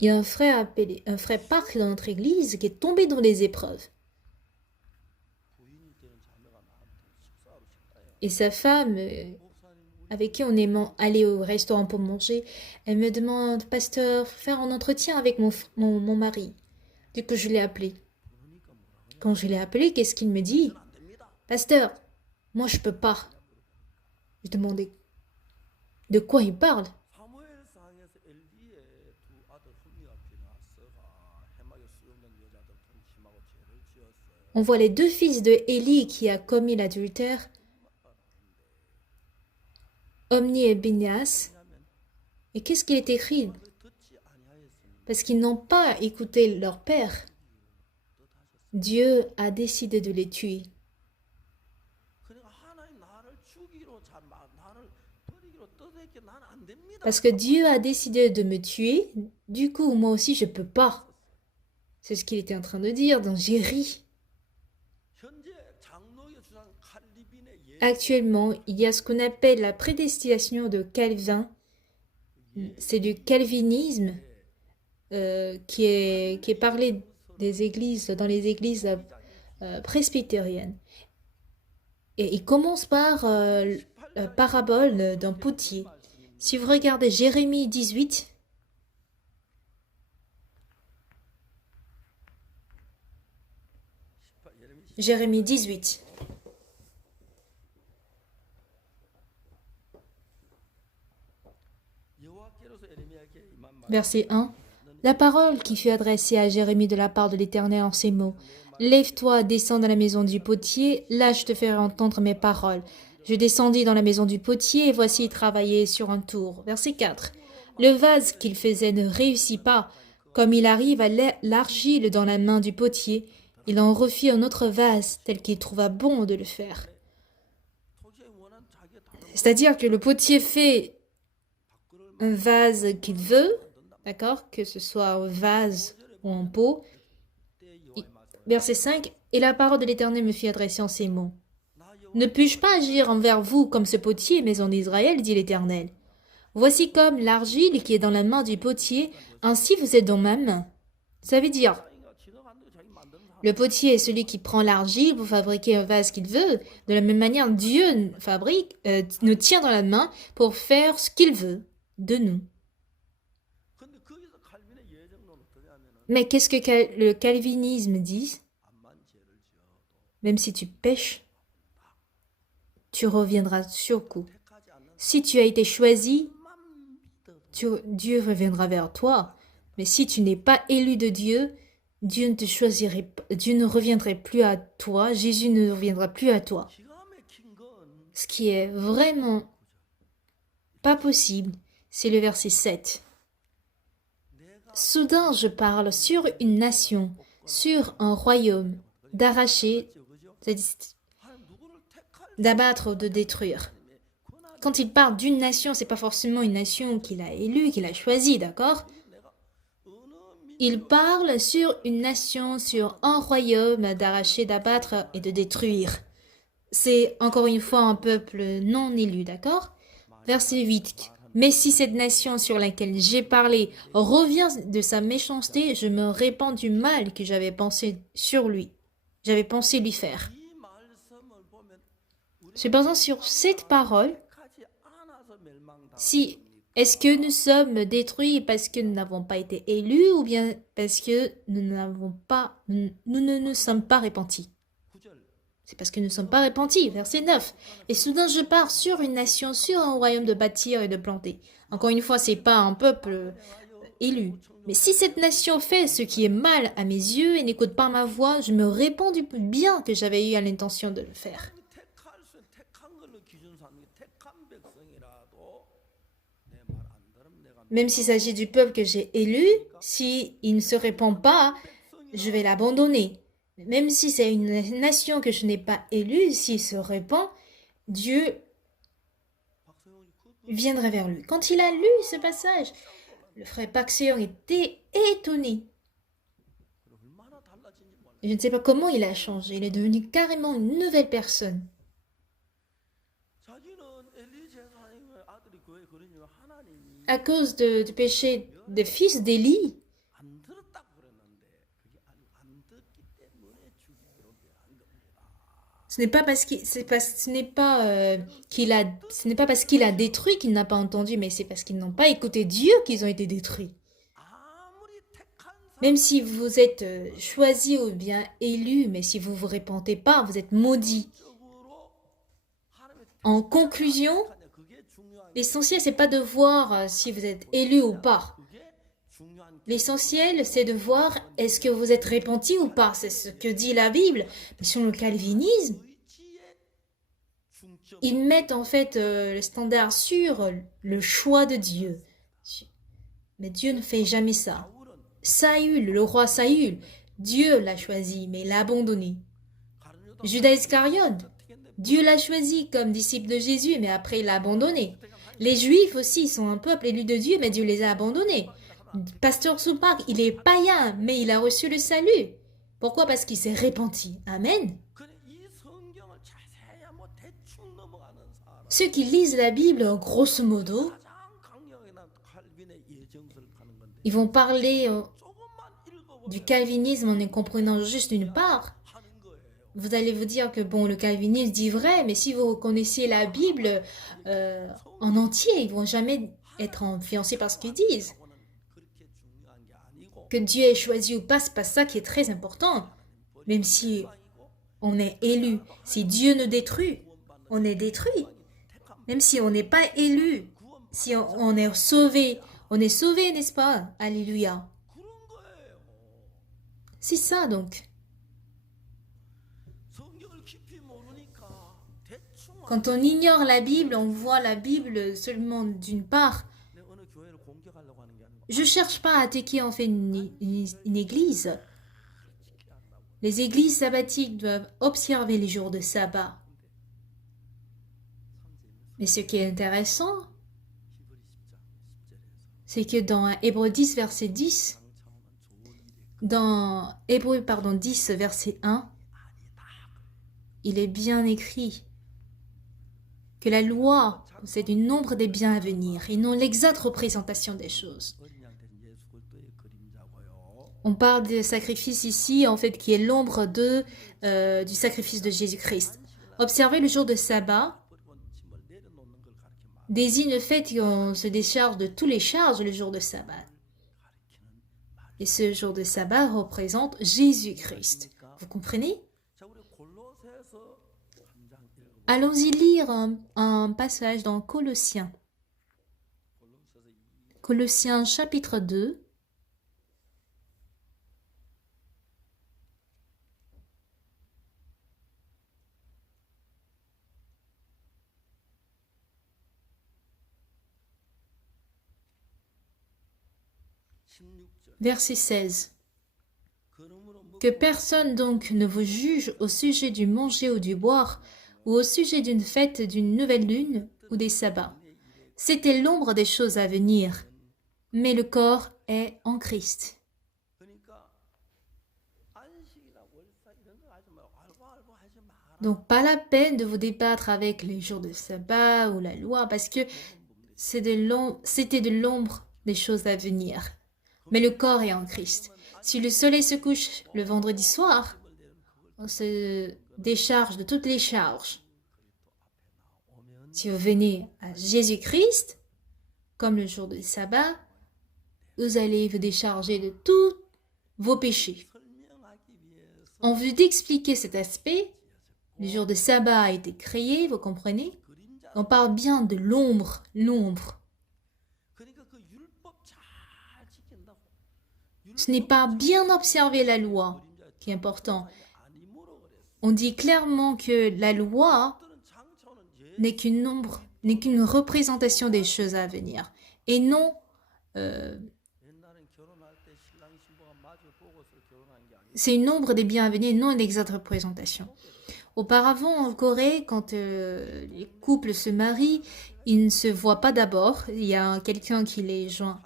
Il y a un frère Park dans notre église qui est tombé dans les épreuves. Et sa femme, avec qui on est allé au restaurant pour manger, elle me demande, pasteur, faire un entretien avec mon mari. Du coup, je l'ai appelé. Quand je l'ai appelé, qu'est-ce qu'il me dit? Pasteur, moi je peux pas. Je demandais de quoi il parle. On voit les deux fils de Élie qui a commis l'adultère, Omni et Binéas. Et qu'est-ce qu'il est écrit? Parce qu'ils n'ont pas écouté leur père. Dieu a décidé de les tuer. Parce que Dieu a décidé de me tuer, du coup, moi aussi, je ne peux pas. C'est ce qu'il était en train de dire dans Jérémie. Actuellement, il y a ce qu'on appelle la prédestination de Calvin. C'est du calvinisme qui est parlé des églises, dans les églises presbytériennes. Et il commence par la parabole d'un potier. Si vous regardez Jérémie 18, Jérémie 18. Verset 1. La parole qui fut adressée à Jérémie de la part de l'Éternel en ces mots. Lève-toi, descends dans la maison du potier, là je te ferai entendre mes paroles. Je descendis dans la maison du potier, et voici il travaillait sur un tour. Verset 4. Le vase qu'il faisait ne réussit pas. Comme il arrive à l'argile dans la main du potier, il en refit un autre vase, tel qu'il trouva bon de le faire. C'est-à-dire que le potier fait un vase qu'il veut, d'accord, que ce soit un vase ou un pot. Verset 5. Et la parole de l'Éternel me fit adresser en ces mots. Ne puis-je pas agir envers vous comme ce potier, maison d'Israël, dit l'Éternel. Voici comme l'argile qui est dans la main du potier, ainsi vous êtes dans ma main. Ça veut dire, le potier est celui qui prend l'argile pour fabriquer un vase qu'il veut. De la même manière, Dieu nous tient dans la main pour faire ce qu'il veut de nous. Mais qu'est-ce que le calvinisme dit? Même si tu pèches, tu reviendras sur coup. Si tu as été choisi, Dieu reviendra vers toi. Mais si tu n'es pas élu de Dieu, Dieu ne te choisirait pas, Dieu ne reviendrait plus à toi, Jésus ne reviendra plus à toi. Ce qui est vraiment pas possible, c'est le verset 7. Soudain je parle sur une nation, sur un royaume, d'arracher d'abattre ou de détruire. Quand il parle d'une nation, c'est pas forcément une nation qu'il a élue, qu'il a choisie, d'accord? Il parle sur une nation, sur un royaume d'arracher, d'abattre et de détruire. C'est encore une fois un peuple non élu, d'accord? Verset 8. Mais si cette nation sur laquelle j'ai parlé revient de sa méchanceté, je me répands du mal que j'avais pensé sur lui. J'avais pensé lui faire. Se basant sur cette parole, si est-ce que nous sommes détruits parce que nous n'avons pas été élus ou bien parce que nous ne nous sommes pas repentis? C'est parce que nous ne sommes pas repentis. Verset 9. Et soudain je pars sur une nation, sur un royaume de bâtir et de planter. Encore une fois, c'est pas un peuple élu. Mais si cette nation fait ce qui est mal à mes yeux et n'écoute pas ma voix, je me répands du bien que j'avais eu à l'intention de le faire. Même s'il s'agit du peuple que j'ai élu, s'il ne se répand pas, je vais l'abandonner. Même si c'est une nation que je n'ai pas élue, s'il se répand, Dieu viendrait vers lui. Quand il a lu ce passage, le frère Park Seong était étonné. Je ne sais pas comment il a changé. Il est devenu carrément une nouvelle personne. À cause du péché des fils d'Élie, ce n'est pas parce qu'il a détruit qu'il n'a pas entendu, mais c'est parce qu'ils n'ont pas écouté Dieu qu'ils ont été détruits. Même si vous êtes choisi ou bien élu, mais si vous vous répentez pas, vous êtes maudit. En conclusion, l'essentiel c'est pas de voir si vous êtes élu ou pas. L'essentiel c'est de voir est-ce que vous êtes repenti ou pas. C'est ce que dit la Bible. Mais sur le calvinisme, ils mettent en fait le standard sur le choix de Dieu. Mais Dieu ne fait jamais ça. Saül, le roi Saül, Dieu l'a choisi, mais il l'a abandonné. Judas Iscariote, Dieu l'a choisi comme disciple de Jésus, mais après il l'a abandonné. Les Juifs aussi sont un peuple élu de Dieu, mais Dieu les a abandonnés. Pasteur Soupak, il est païen, mais il a reçu le salut. Pourquoi? Parce qu'il s'est repenti. Amen. Ceux qui lisent la Bible, grosso modo, ils vont parler du calvinisme en ne comprenant juste une part. Vous allez vous dire que bon, le calvinisme dit vrai, mais si vous reconnaissez la Bible en entier, ils vont jamais être influencés par ce qu'ils disent. Que Dieu ait choisi ou pas, c'est pas ça qui est très important. Même si on est élu, si Dieu nous détruit, on est détruit. Même si on n'est pas élu, si on est sauvé, n'est-ce pas? Alléluia. C'est ça donc. Quand on ignore la Bible, on voit la Bible seulement d'une part. Je cherche pas à attaquer en fait une église. Les églises sabbatiques doivent observer les jours de sabbat. Mais ce qui est intéressant, c'est que dans Hébreux 10, verset 10, dans Hébreux 10, verset 1, il est bien écrit que la loi possède une nombre des biens à venir et non l'exacte représentation des choses. On parle de sacrifice ici, en fait, qui est l'ombre du sacrifice de Jésus-Christ. Observer le jour de sabbat désigne le fait qu'on se décharge de tous les charges le jour de sabbat. Et ce jour de sabbat représente Jésus-Christ. Vous comprenez? Allons-y lire un passage dans Colossiens. Colossiens chapitre 2. Verset 16. Que personne donc ne vous juge au sujet du manger ou du boire, ou au sujet d'une fête, d'une nouvelle lune ou des sabbats. C'était l'ombre des choses à venir, mais le corps est en Christ. Donc pas la peine de vous débattre avec les jours de sabbat ou la loi, parce que c'était de l'ombre des choses à venir. Mais le corps est en Christ. Si le soleil se couche le vendredi soir, on se décharge de toutes les charges. Si vous venez à Jésus-Christ, comme le jour du sabbat, vous allez vous décharger de tous vos péchés. En vue d'expliquer cet aspect, le jour de sabbat a été créé, vous comprenez? On parle bien de l'ombre. Ce n'est pas bien observer la loi qui est important. On dit clairement que la loi n'est qu'une ombre, n'est qu'une représentation des choses à venir. Et non, c'est une ombre des biens à venir, non une exacte représentation. Auparavant, en Corée, quand les couples se marient, ils ne se voient pas d'abord. Il y a quelqu'un qui les joint.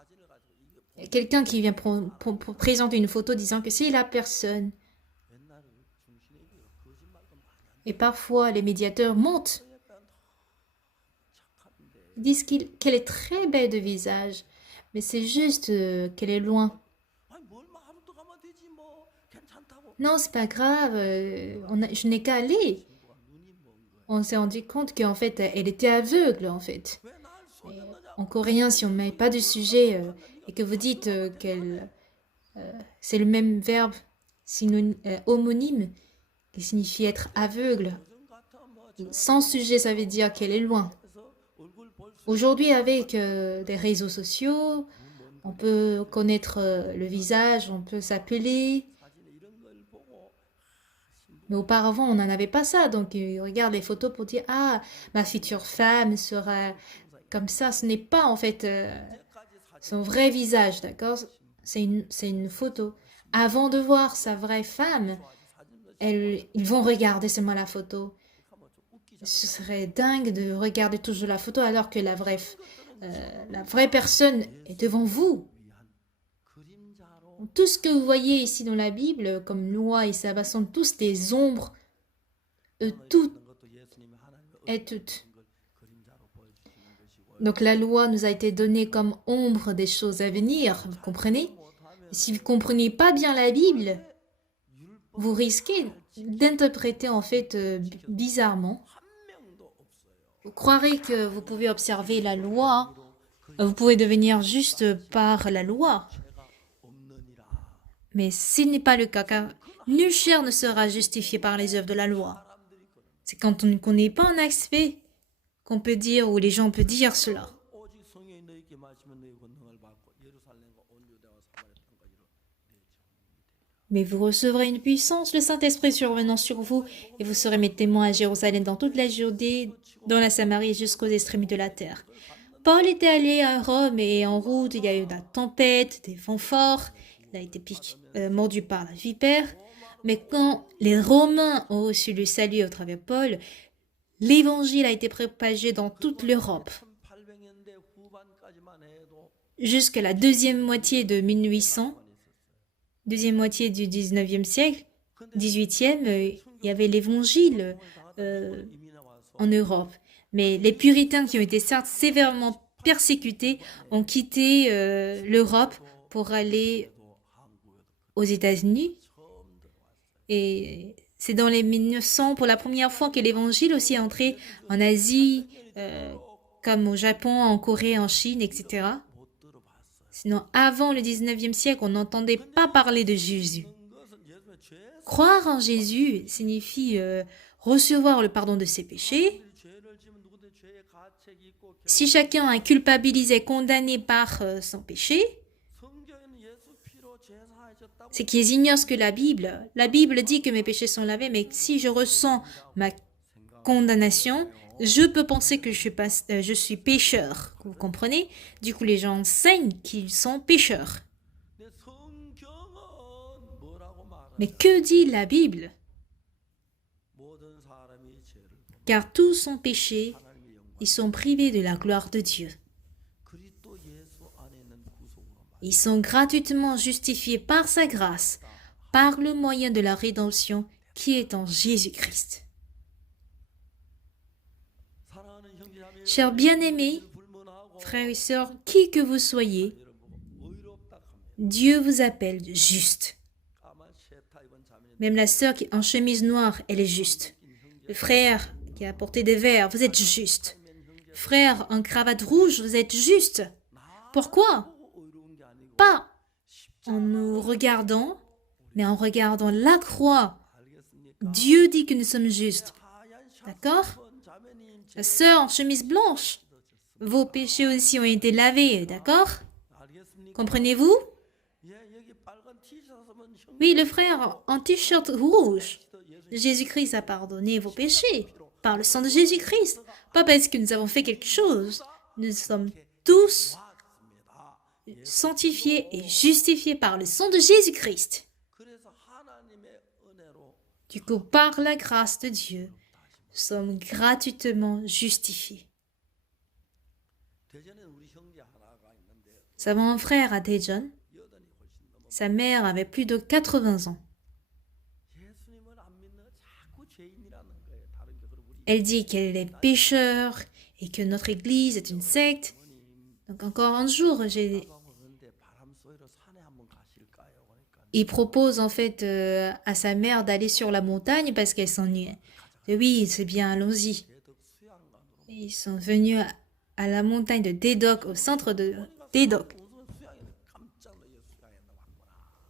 Quelqu'un qui vient pour présenter une photo disant que c'est la personne. Et parfois, les médiateurs montent. Ils disent qu'elle est très belle de visage, mais c'est juste qu'elle est loin. Non, c'est pas grave, je n'ai qu'à aller. On s'est rendu compte qu'en fait, elle était aveugle, en fait. Et en coréen, si on ne met pas de sujet et que vous dites c'est le même verbe homonyme qui signifie être aveugle. Sans sujet, ça veut dire qu'elle est loin. Aujourd'hui, avec des réseaux sociaux, on peut connaître le visage, on peut s'appeler. Mais auparavant, on n'en avait pas ça. Donc, ils regardent les photos pour dire « Ah, ma future femme sera comme ça. » Ce n'est pas, en fait, son vrai visage, d'accord? C'est une photo. Avant de voir sa vraie femme, ils vont regarder seulement la photo. Ce serait dingue de regarder toujours la photo alors que la vraie personne est devant vous. Tout ce que vous voyez ici dans la Bible, comme loi et sabbat, sont tous des ombres, tout et toutes. Donc la loi nous a été donnée comme ombre des choses à venir, vous comprenez? Si vous ne comprenez pas bien la Bible, vous risquez d'interpréter en fait bizarrement. Vous croirez que vous pouvez observer la loi, vous pouvez devenir juste par la loi. Mais s'il n'est pas le cas, car nul chair ne sera justifié par les œuvres de la loi. C'est quand on ne connaît pas un aspect qu'on peut dire, ou les gens peuvent dire cela. Mais vous recevrez une puissance, le Saint-Esprit survenant sur vous, et vous serez mes témoins à Jérusalem, dans toute la Judée, dans la Samarie, jusqu'aux extrémités de la terre. Paul était allé à Rome et en route, il y a eu de la tempête, des vents forts. Il a été mordu par la vipère. Mais quand les Romains ont reçu le salut au travers de Paul, l'évangile a été propagé dans toute l'Europe. Jusqu'à la deuxième moitié de 1800, deuxième moitié du 19e siècle, 18e, il y avait l'évangile en Europe. Mais les puritains qui ont été certes sévèrement persécutés ont quitté l'Europe pour aller aux États-Unis. Et c'est dans les 1900 pour la première fois que l'évangile aussi est entré en Asie, comme au Japon, en Corée, en Chine, etc. Sinon, avant le 19e siècle, on n'entendait pas parler de Jésus. Croire en Jésus signifie recevoir le pardon de ses péchés. Si chacun est culpabilisé, condamné par son péché, c'est qu'ils ignorent ce que la Bible dit que mes péchés sont lavés, mais si je ressens ma condamnation, je peux penser que je suis pécheur. Vous comprenez? Du coup, les gens enseignent qu'ils sont pécheurs. Mais que dit la Bible? Car tous sont péchés, ils sont privés de la gloire de Dieu. Ils sont gratuitement justifiés par sa grâce, par le moyen de la rédemption qui est en Jésus-Christ. Chers bien-aimés, frères et sœurs, qui que vous soyez, Dieu vous appelle juste. Même la sœur qui est en chemise noire, elle est juste. Le frère qui a porté des verres, vous êtes juste. Frère en cravate rouge, vous êtes juste. Pourquoi? Pas en nous regardant, mais en regardant la croix. Dieu dit que nous sommes justes. D'accord? La sœur en chemise blanche, vos péchés aussi ont été lavés, d'accord? Comprenez-vous? Oui, le frère en t-shirt rouge. Jésus-Christ a pardonné vos péchés par le sang de Jésus-Christ. Pas parce que nous avons fait quelque chose. Nous sommes tous sanctifiés et justifiés par le sang de Jésus-Christ. Du coup, par la grâce de Dieu, nous sommes gratuitement justifiés. Nous avons un frère à Daejeon. Sa mère avait plus de 80 ans. Elle dit qu'elle est pécheur et que notre église est une secte. Donc encore un jour, il propose en fait à sa mère d'aller sur la montagne parce qu'elle s'ennuie. Oui, c'est bien, allons-y. Ils sont venus à la montagne de Daedok, au centre de Daedok.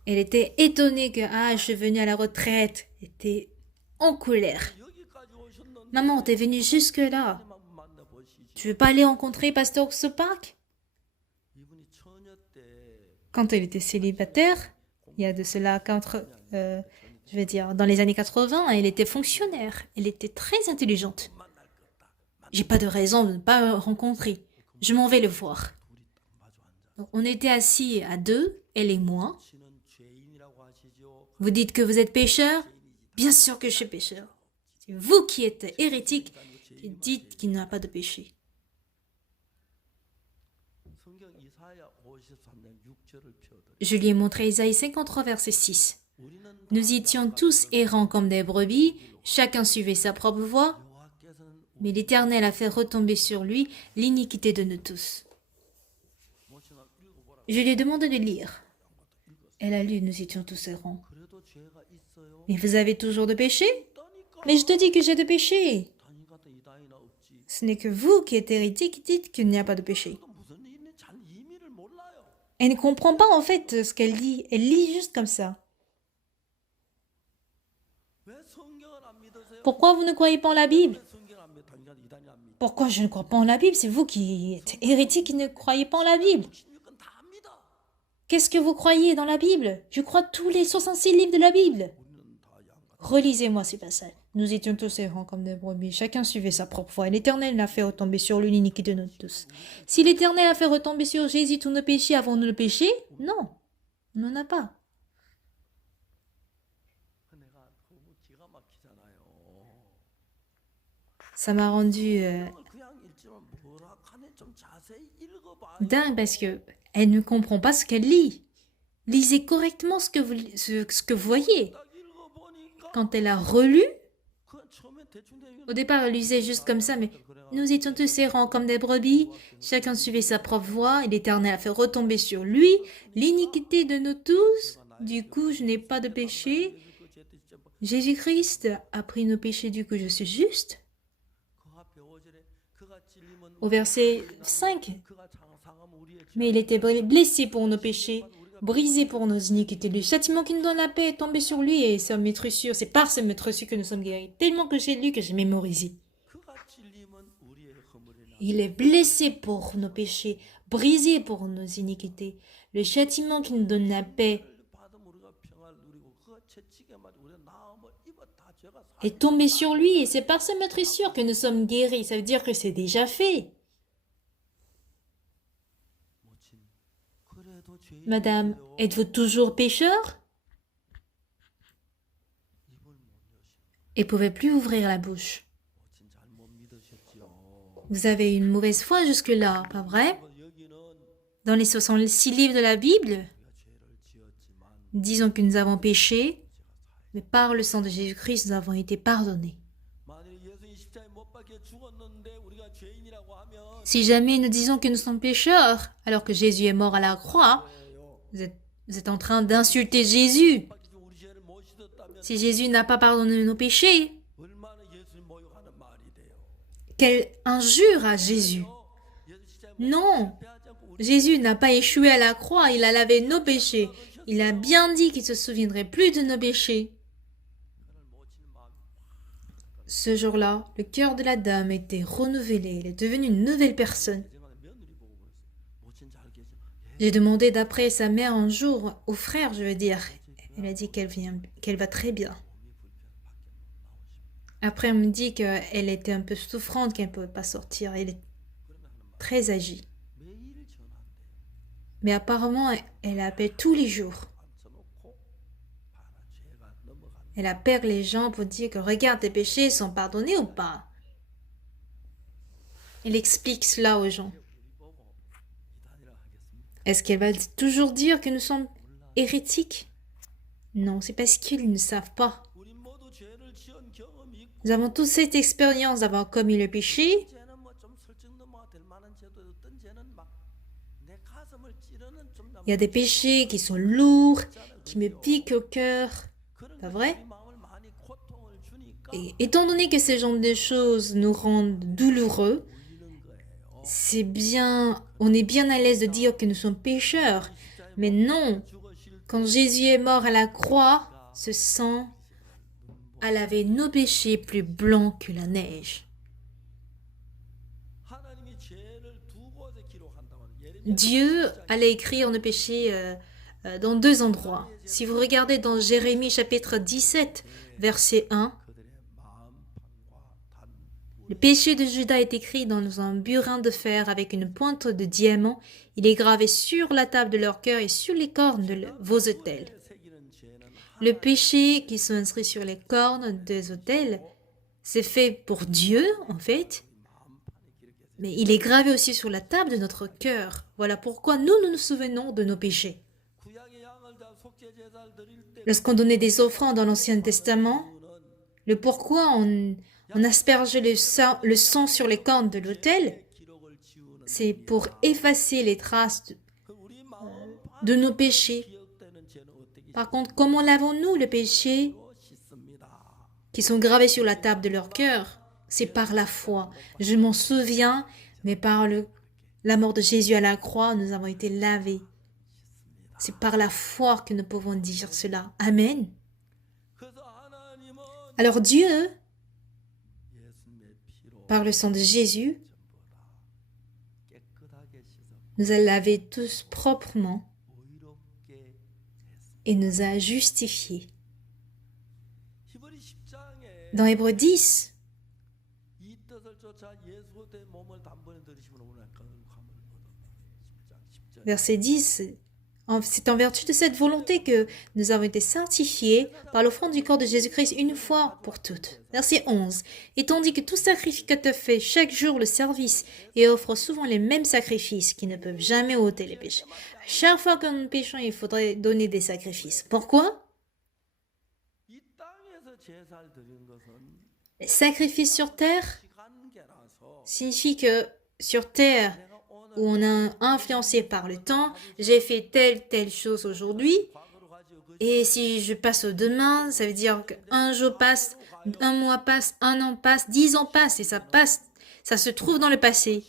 Elle était étonnée que je suis venue à la retraite. Elle était en colère. Maman, t'es venue jusque-là. Tu veux pas aller rencontrer Pasteur Sopak? Quand elle était célibataire, il y a de cela dans les années 80, elle était fonctionnaire. Elle était très intelligente. J'ai pas de raison de ne pas le rencontrer. Je m'en vais le voir. Donc, on était assis à deux, elle et moi. Vous dites que vous êtes pécheur? Bien sûr que je suis pécheur. C'est vous qui êtes hérétique et dites qu'il n'y a pas de péché. Je lui ai montré Isaïe 53, verset 6. Nous étions tous errants comme des brebis, chacun suivait sa propre voie, mais l'Éternel a fait retomber sur lui l'iniquité de nous tous. Je lui ai demandé de lire. Elle a lu, nous étions tous errants. Mais vous avez toujours de péché? Mais je te dis que j'ai de péché. Ce n'est que vous qui êtes hérétique qui dites qu'il n'y a pas de péché. Elle ne comprend pas en fait ce qu'elle lit. Elle lit juste comme ça. Pourquoi vous ne croyez pas en la Bible? Pourquoi je ne crois pas en la Bible? C'est vous qui êtes hérétique qui ne croyez pas en la Bible. Qu'est-ce que vous croyez dans la Bible? Je crois tous les 66 livres de la Bible. Relisez-moi ces passages. Nous étions tous errants comme des brebis. Chacun suivait sa propre voie. Et l'Éternel l'a fait retomber sur lui l'iniquité de nous tous. Si l'Éternel a fait retomber sur Jésus tous nos péchés, avons-nous le péché? Non, on n'en a pas. Ça m'a rendu dingue parce que elle ne comprend pas ce qu'elle lit. Lisez correctement ce que vous voyez. Quand elle a relu, au départ elle lisait juste comme ça, mais nous étions tous errants comme des brebis, chacun suivait sa propre voie, et l'Éternel a fait retomber sur lui l'iniquité de nous tous. Du coup, je n'ai pas de péché. Jésus-Christ a pris nos péchés, du coup, je suis juste. Au verset 5, mais il était blessé pour nos péchés, brisé pour nos iniquités. Le châtiment qui nous donne la paix est tombé sur lui et c'est c'est par ce maître sûr que nous sommes guéris. Tellement que j'ai lu que j'ai mémorisé. Il est blessé pour nos péchés, brisé pour nos iniquités. Le châtiment qui nous donne la paix est tombé sur lui et c'est par ce maître sûr que nous sommes guéris. Ça veut dire que c'est déjà fait. Madame, êtes-vous toujours pécheur? et ne pouvait plus ouvrir la bouche. Vous avez une mauvaise foi jusque-là, pas vrai? Dans les 66 livres de la Bible, disons que nous avons péché, mais par le sang de Jésus-Christ, nous avons été pardonnés. Si jamais nous disons que nous sommes pécheurs, alors que Jésus est mort à la croix, vous êtes en train d'insulter Jésus. Si Jésus n'a pas pardonné nos péchés, quelle injure à Jésus! Non, Jésus n'a pas échoué à la croix, il a lavé nos péchés. Il a bien dit qu'il ne se souviendrait plus de nos péchés. Ce jour-là, le cœur de la dame était renouvelé, elle est devenue une nouvelle personne. J'ai demandé d'après sa mère un jour, au frère je veux dire, elle a dit qu'elle va très bien. Après elle me dit qu'elle était un peu souffrante, qu'elle ne pouvait pas sortir, elle est très âgée. Mais apparemment, elle appelle tous les jours. Elle appelle les gens pour dire que regarde, tes péchés sont pardonnés ou pas. Elle explique cela aux gens. Est-ce qu'elle va toujours dire que nous sommes hérétiques? Non, c'est parce qu'ils ne savent pas. Nous avons tous cette expérience d'avoir commis le péché. Il y a des péchés qui sont lourds, qui me piquent au cœur. Pas vrai? Et étant donné que ces genres de choses nous rendent douloureux, on est bien à l'aise de dire que nous sommes pécheurs. Mais non, quand Jésus est mort à la croix, ce sang a lavé nos péchés plus blancs que la neige. Dieu allait écrire nos péchés dans 2 endroits. Si vous regardez dans Jérémie chapitre 17, verset 1, le péché de Juda est écrit dans un burin de fer avec une pointe de diamant. Il est gravé sur la table de leur cœur et sur les cornes de vos autels. Le péché qui sont inscrits sur les cornes des autels, c'est fait pour Dieu, en fait. Mais il est gravé aussi sur la table de notre cœur. Voilà pourquoi nous nous souvenons de nos péchés. Lorsqu'on donnait des offrandes dans l'Ancien Testament, le pourquoi on aspergeait le sang sur les cornes de l'autel, c'est pour effacer les traces de nos péchés. Par contre, comment lavons-nous le péché qui sont gravés sur la table de leur cœur? C'est par la foi. Je m'en souviens, mais par la mort de Jésus à la croix, nous avons été lavés. C'est par la foi que nous pouvons dire cela. Amen. Alors Dieu, par le sang de Jésus, nous a lavés tous proprement et nous a justifiés. Dans Hébreux 10, verset 10, c'est en vertu de cette volonté que nous avons été sanctifiés par l'offrande du corps de Jésus-Christ une fois pour toutes. Verset 11. Et tandis que tout sacrificateur fait chaque jour le service et offre souvent les mêmes sacrifices qui ne peuvent jamais ôter les péchés. À chaque fois que nous péchons, il faudrait donner des sacrifices. Pourquoi? Les sacrifices sur terre signifie que sur terre, où on est influencé par le temps, j'ai fait telle chose aujourd'hui, et si je passe au demain, ça veut dire qu'un jour passe, un mois passe, un an passe, 10 ans passent, et ça passe, ça se trouve dans le passé.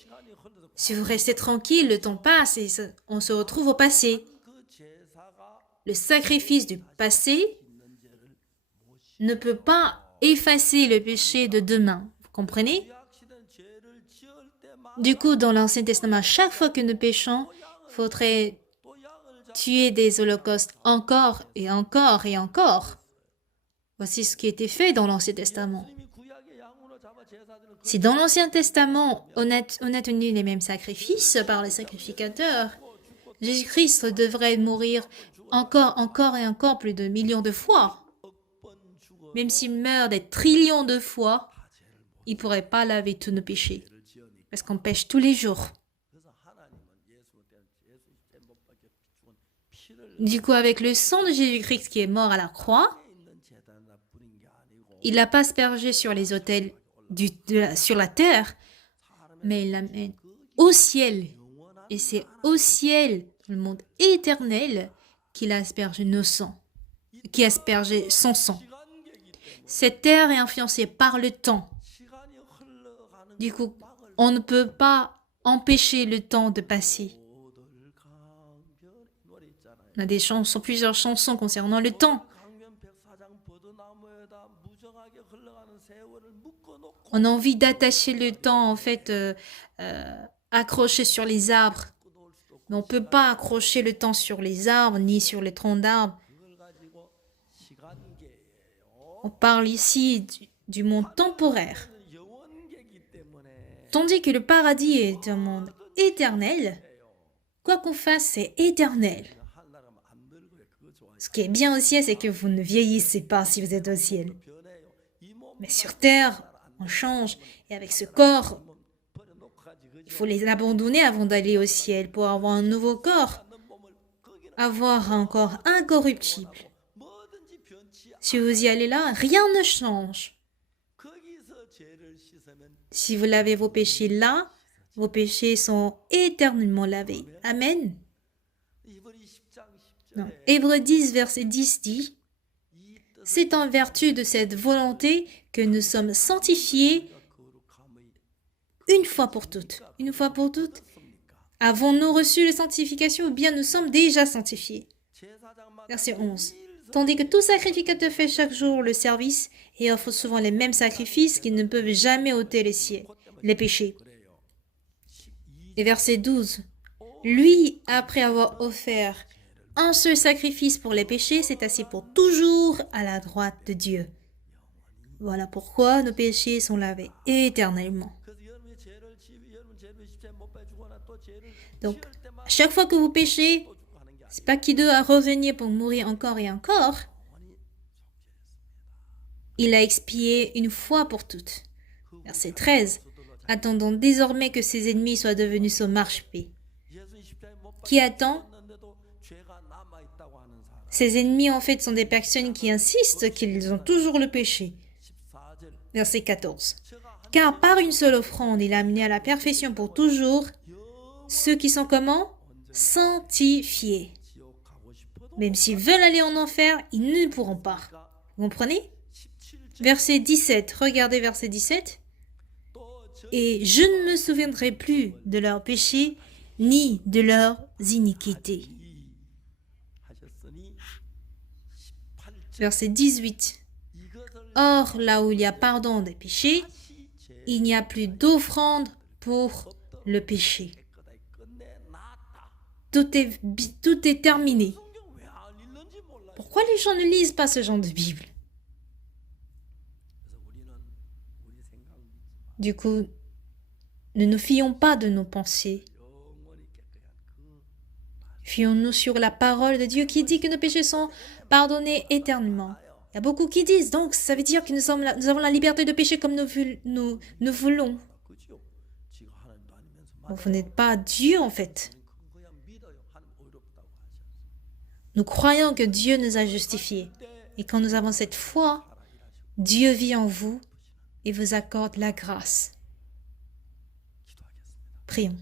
Si vous restez tranquille, le temps passe, et on se retrouve au passé. Le sacrifice du passé ne peut pas effacer le péché de demain. Vous comprenez? Du coup, dans l'Ancien Testament, chaque fois que nous péchons, il faudrait tuer des holocaustes encore et encore et encore. Voici ce qui était fait dans l'Ancien Testament. Si dans l'Ancien Testament, on a tenu les mêmes sacrifices par les sacrificateurs, Jésus-Christ devrait mourir encore et encore plus de millions de fois. Même s'il meurt des trillions de fois, il ne pourrait pas laver tous nos péchés. Parce qu'on pêche tous les jours. Du coup, avec le sang de Jésus-Christ qui est mort à la croix, il l'a pas aspergé sur les autels sur la terre, mais il l'amène au ciel. Et c'est au ciel, dans le monde éternel, qu'il a aspergé nos sangs, qui a aspergé son sang. Cette terre est influencée par le temps. Du coup, on ne peut pas empêcher le temps de passer. On a plusieurs chansons concernant le temps. On a envie d'attacher le temps, en fait, accroché sur les arbres. Mais on ne peut pas accrocher le temps sur les arbres, ni sur les troncs d'arbres. On parle ici du monde temporaire. Tandis que le paradis est un monde éternel, quoi qu'on fasse, c'est éternel. Ce qui est bien au ciel, c'est que vous ne vieillissez pas si vous êtes au ciel. Mais sur terre, on change. Et avec ce corps, il faut les abandonner avant d'aller au ciel pour avoir un nouveau corps. Avoir un corps incorruptible. Si vous y allez là, rien ne change. Si vous lavez vos péchés là, vos péchés sont éternellement lavés. Amen. Hébreux 10, verset 10 dit, « C'est en vertu de cette volonté que nous sommes sanctifiés une fois pour toutes. » Une fois pour toutes. Avons-nous reçu la sanctification ou bien nous sommes déjà sanctifiés? Verset 11. Tandis que tout sacrificateur fait chaque jour le service et offre souvent les mêmes sacrifices qui ne peuvent jamais ôter les péchés. Et verset 12. Lui, après avoir offert un seul sacrifice pour les péchés, s'est assis pour toujours à la droite de Dieu. Voilà pourquoi nos péchés sont lavés éternellement. Donc, à chaque fois que vous péchez, c'est pas qu'il doit revenir pour mourir encore et encore. Il a expié une fois pour toutes. Verset 13. Attendons désormais que ses ennemis soient devenus son marchepied. Qui attend? Ses ennemis, en fait, sont des personnes qui insistent qu'ils ont toujours le péché. Verset 14. Car par une seule offrande, il a amené à la perfection pour toujours ceux qui sont comment? Sanctifiés. Même s'ils veulent aller en enfer, ils ne pourront pas. Vous comprenez? Verset 17. Regardez verset 17. Et je ne me souviendrai plus de leurs péchés ni de leurs iniquités. Verset 18. Or, là où il y a pardon des péchés, il n'y a plus d'offrande pour le péché. Tout est terminé. Pourquoi les gens ne lisent pas ce genre de Bible? Du coup, ne nous fions pas de nos pensées. Fions-nous sur la parole de Dieu qui dit que nos péchés sont pardonnés éternellement. Il y a beaucoup qui disent, donc ça veut dire que nous avons la liberté de pécher comme nous voulons. Bon, vous n'êtes pas Dieu en fait. Nous croyons que Dieu nous a justifiés. Et quand nous avons cette foi, Dieu vit en vous et vous accorde la grâce. Prions.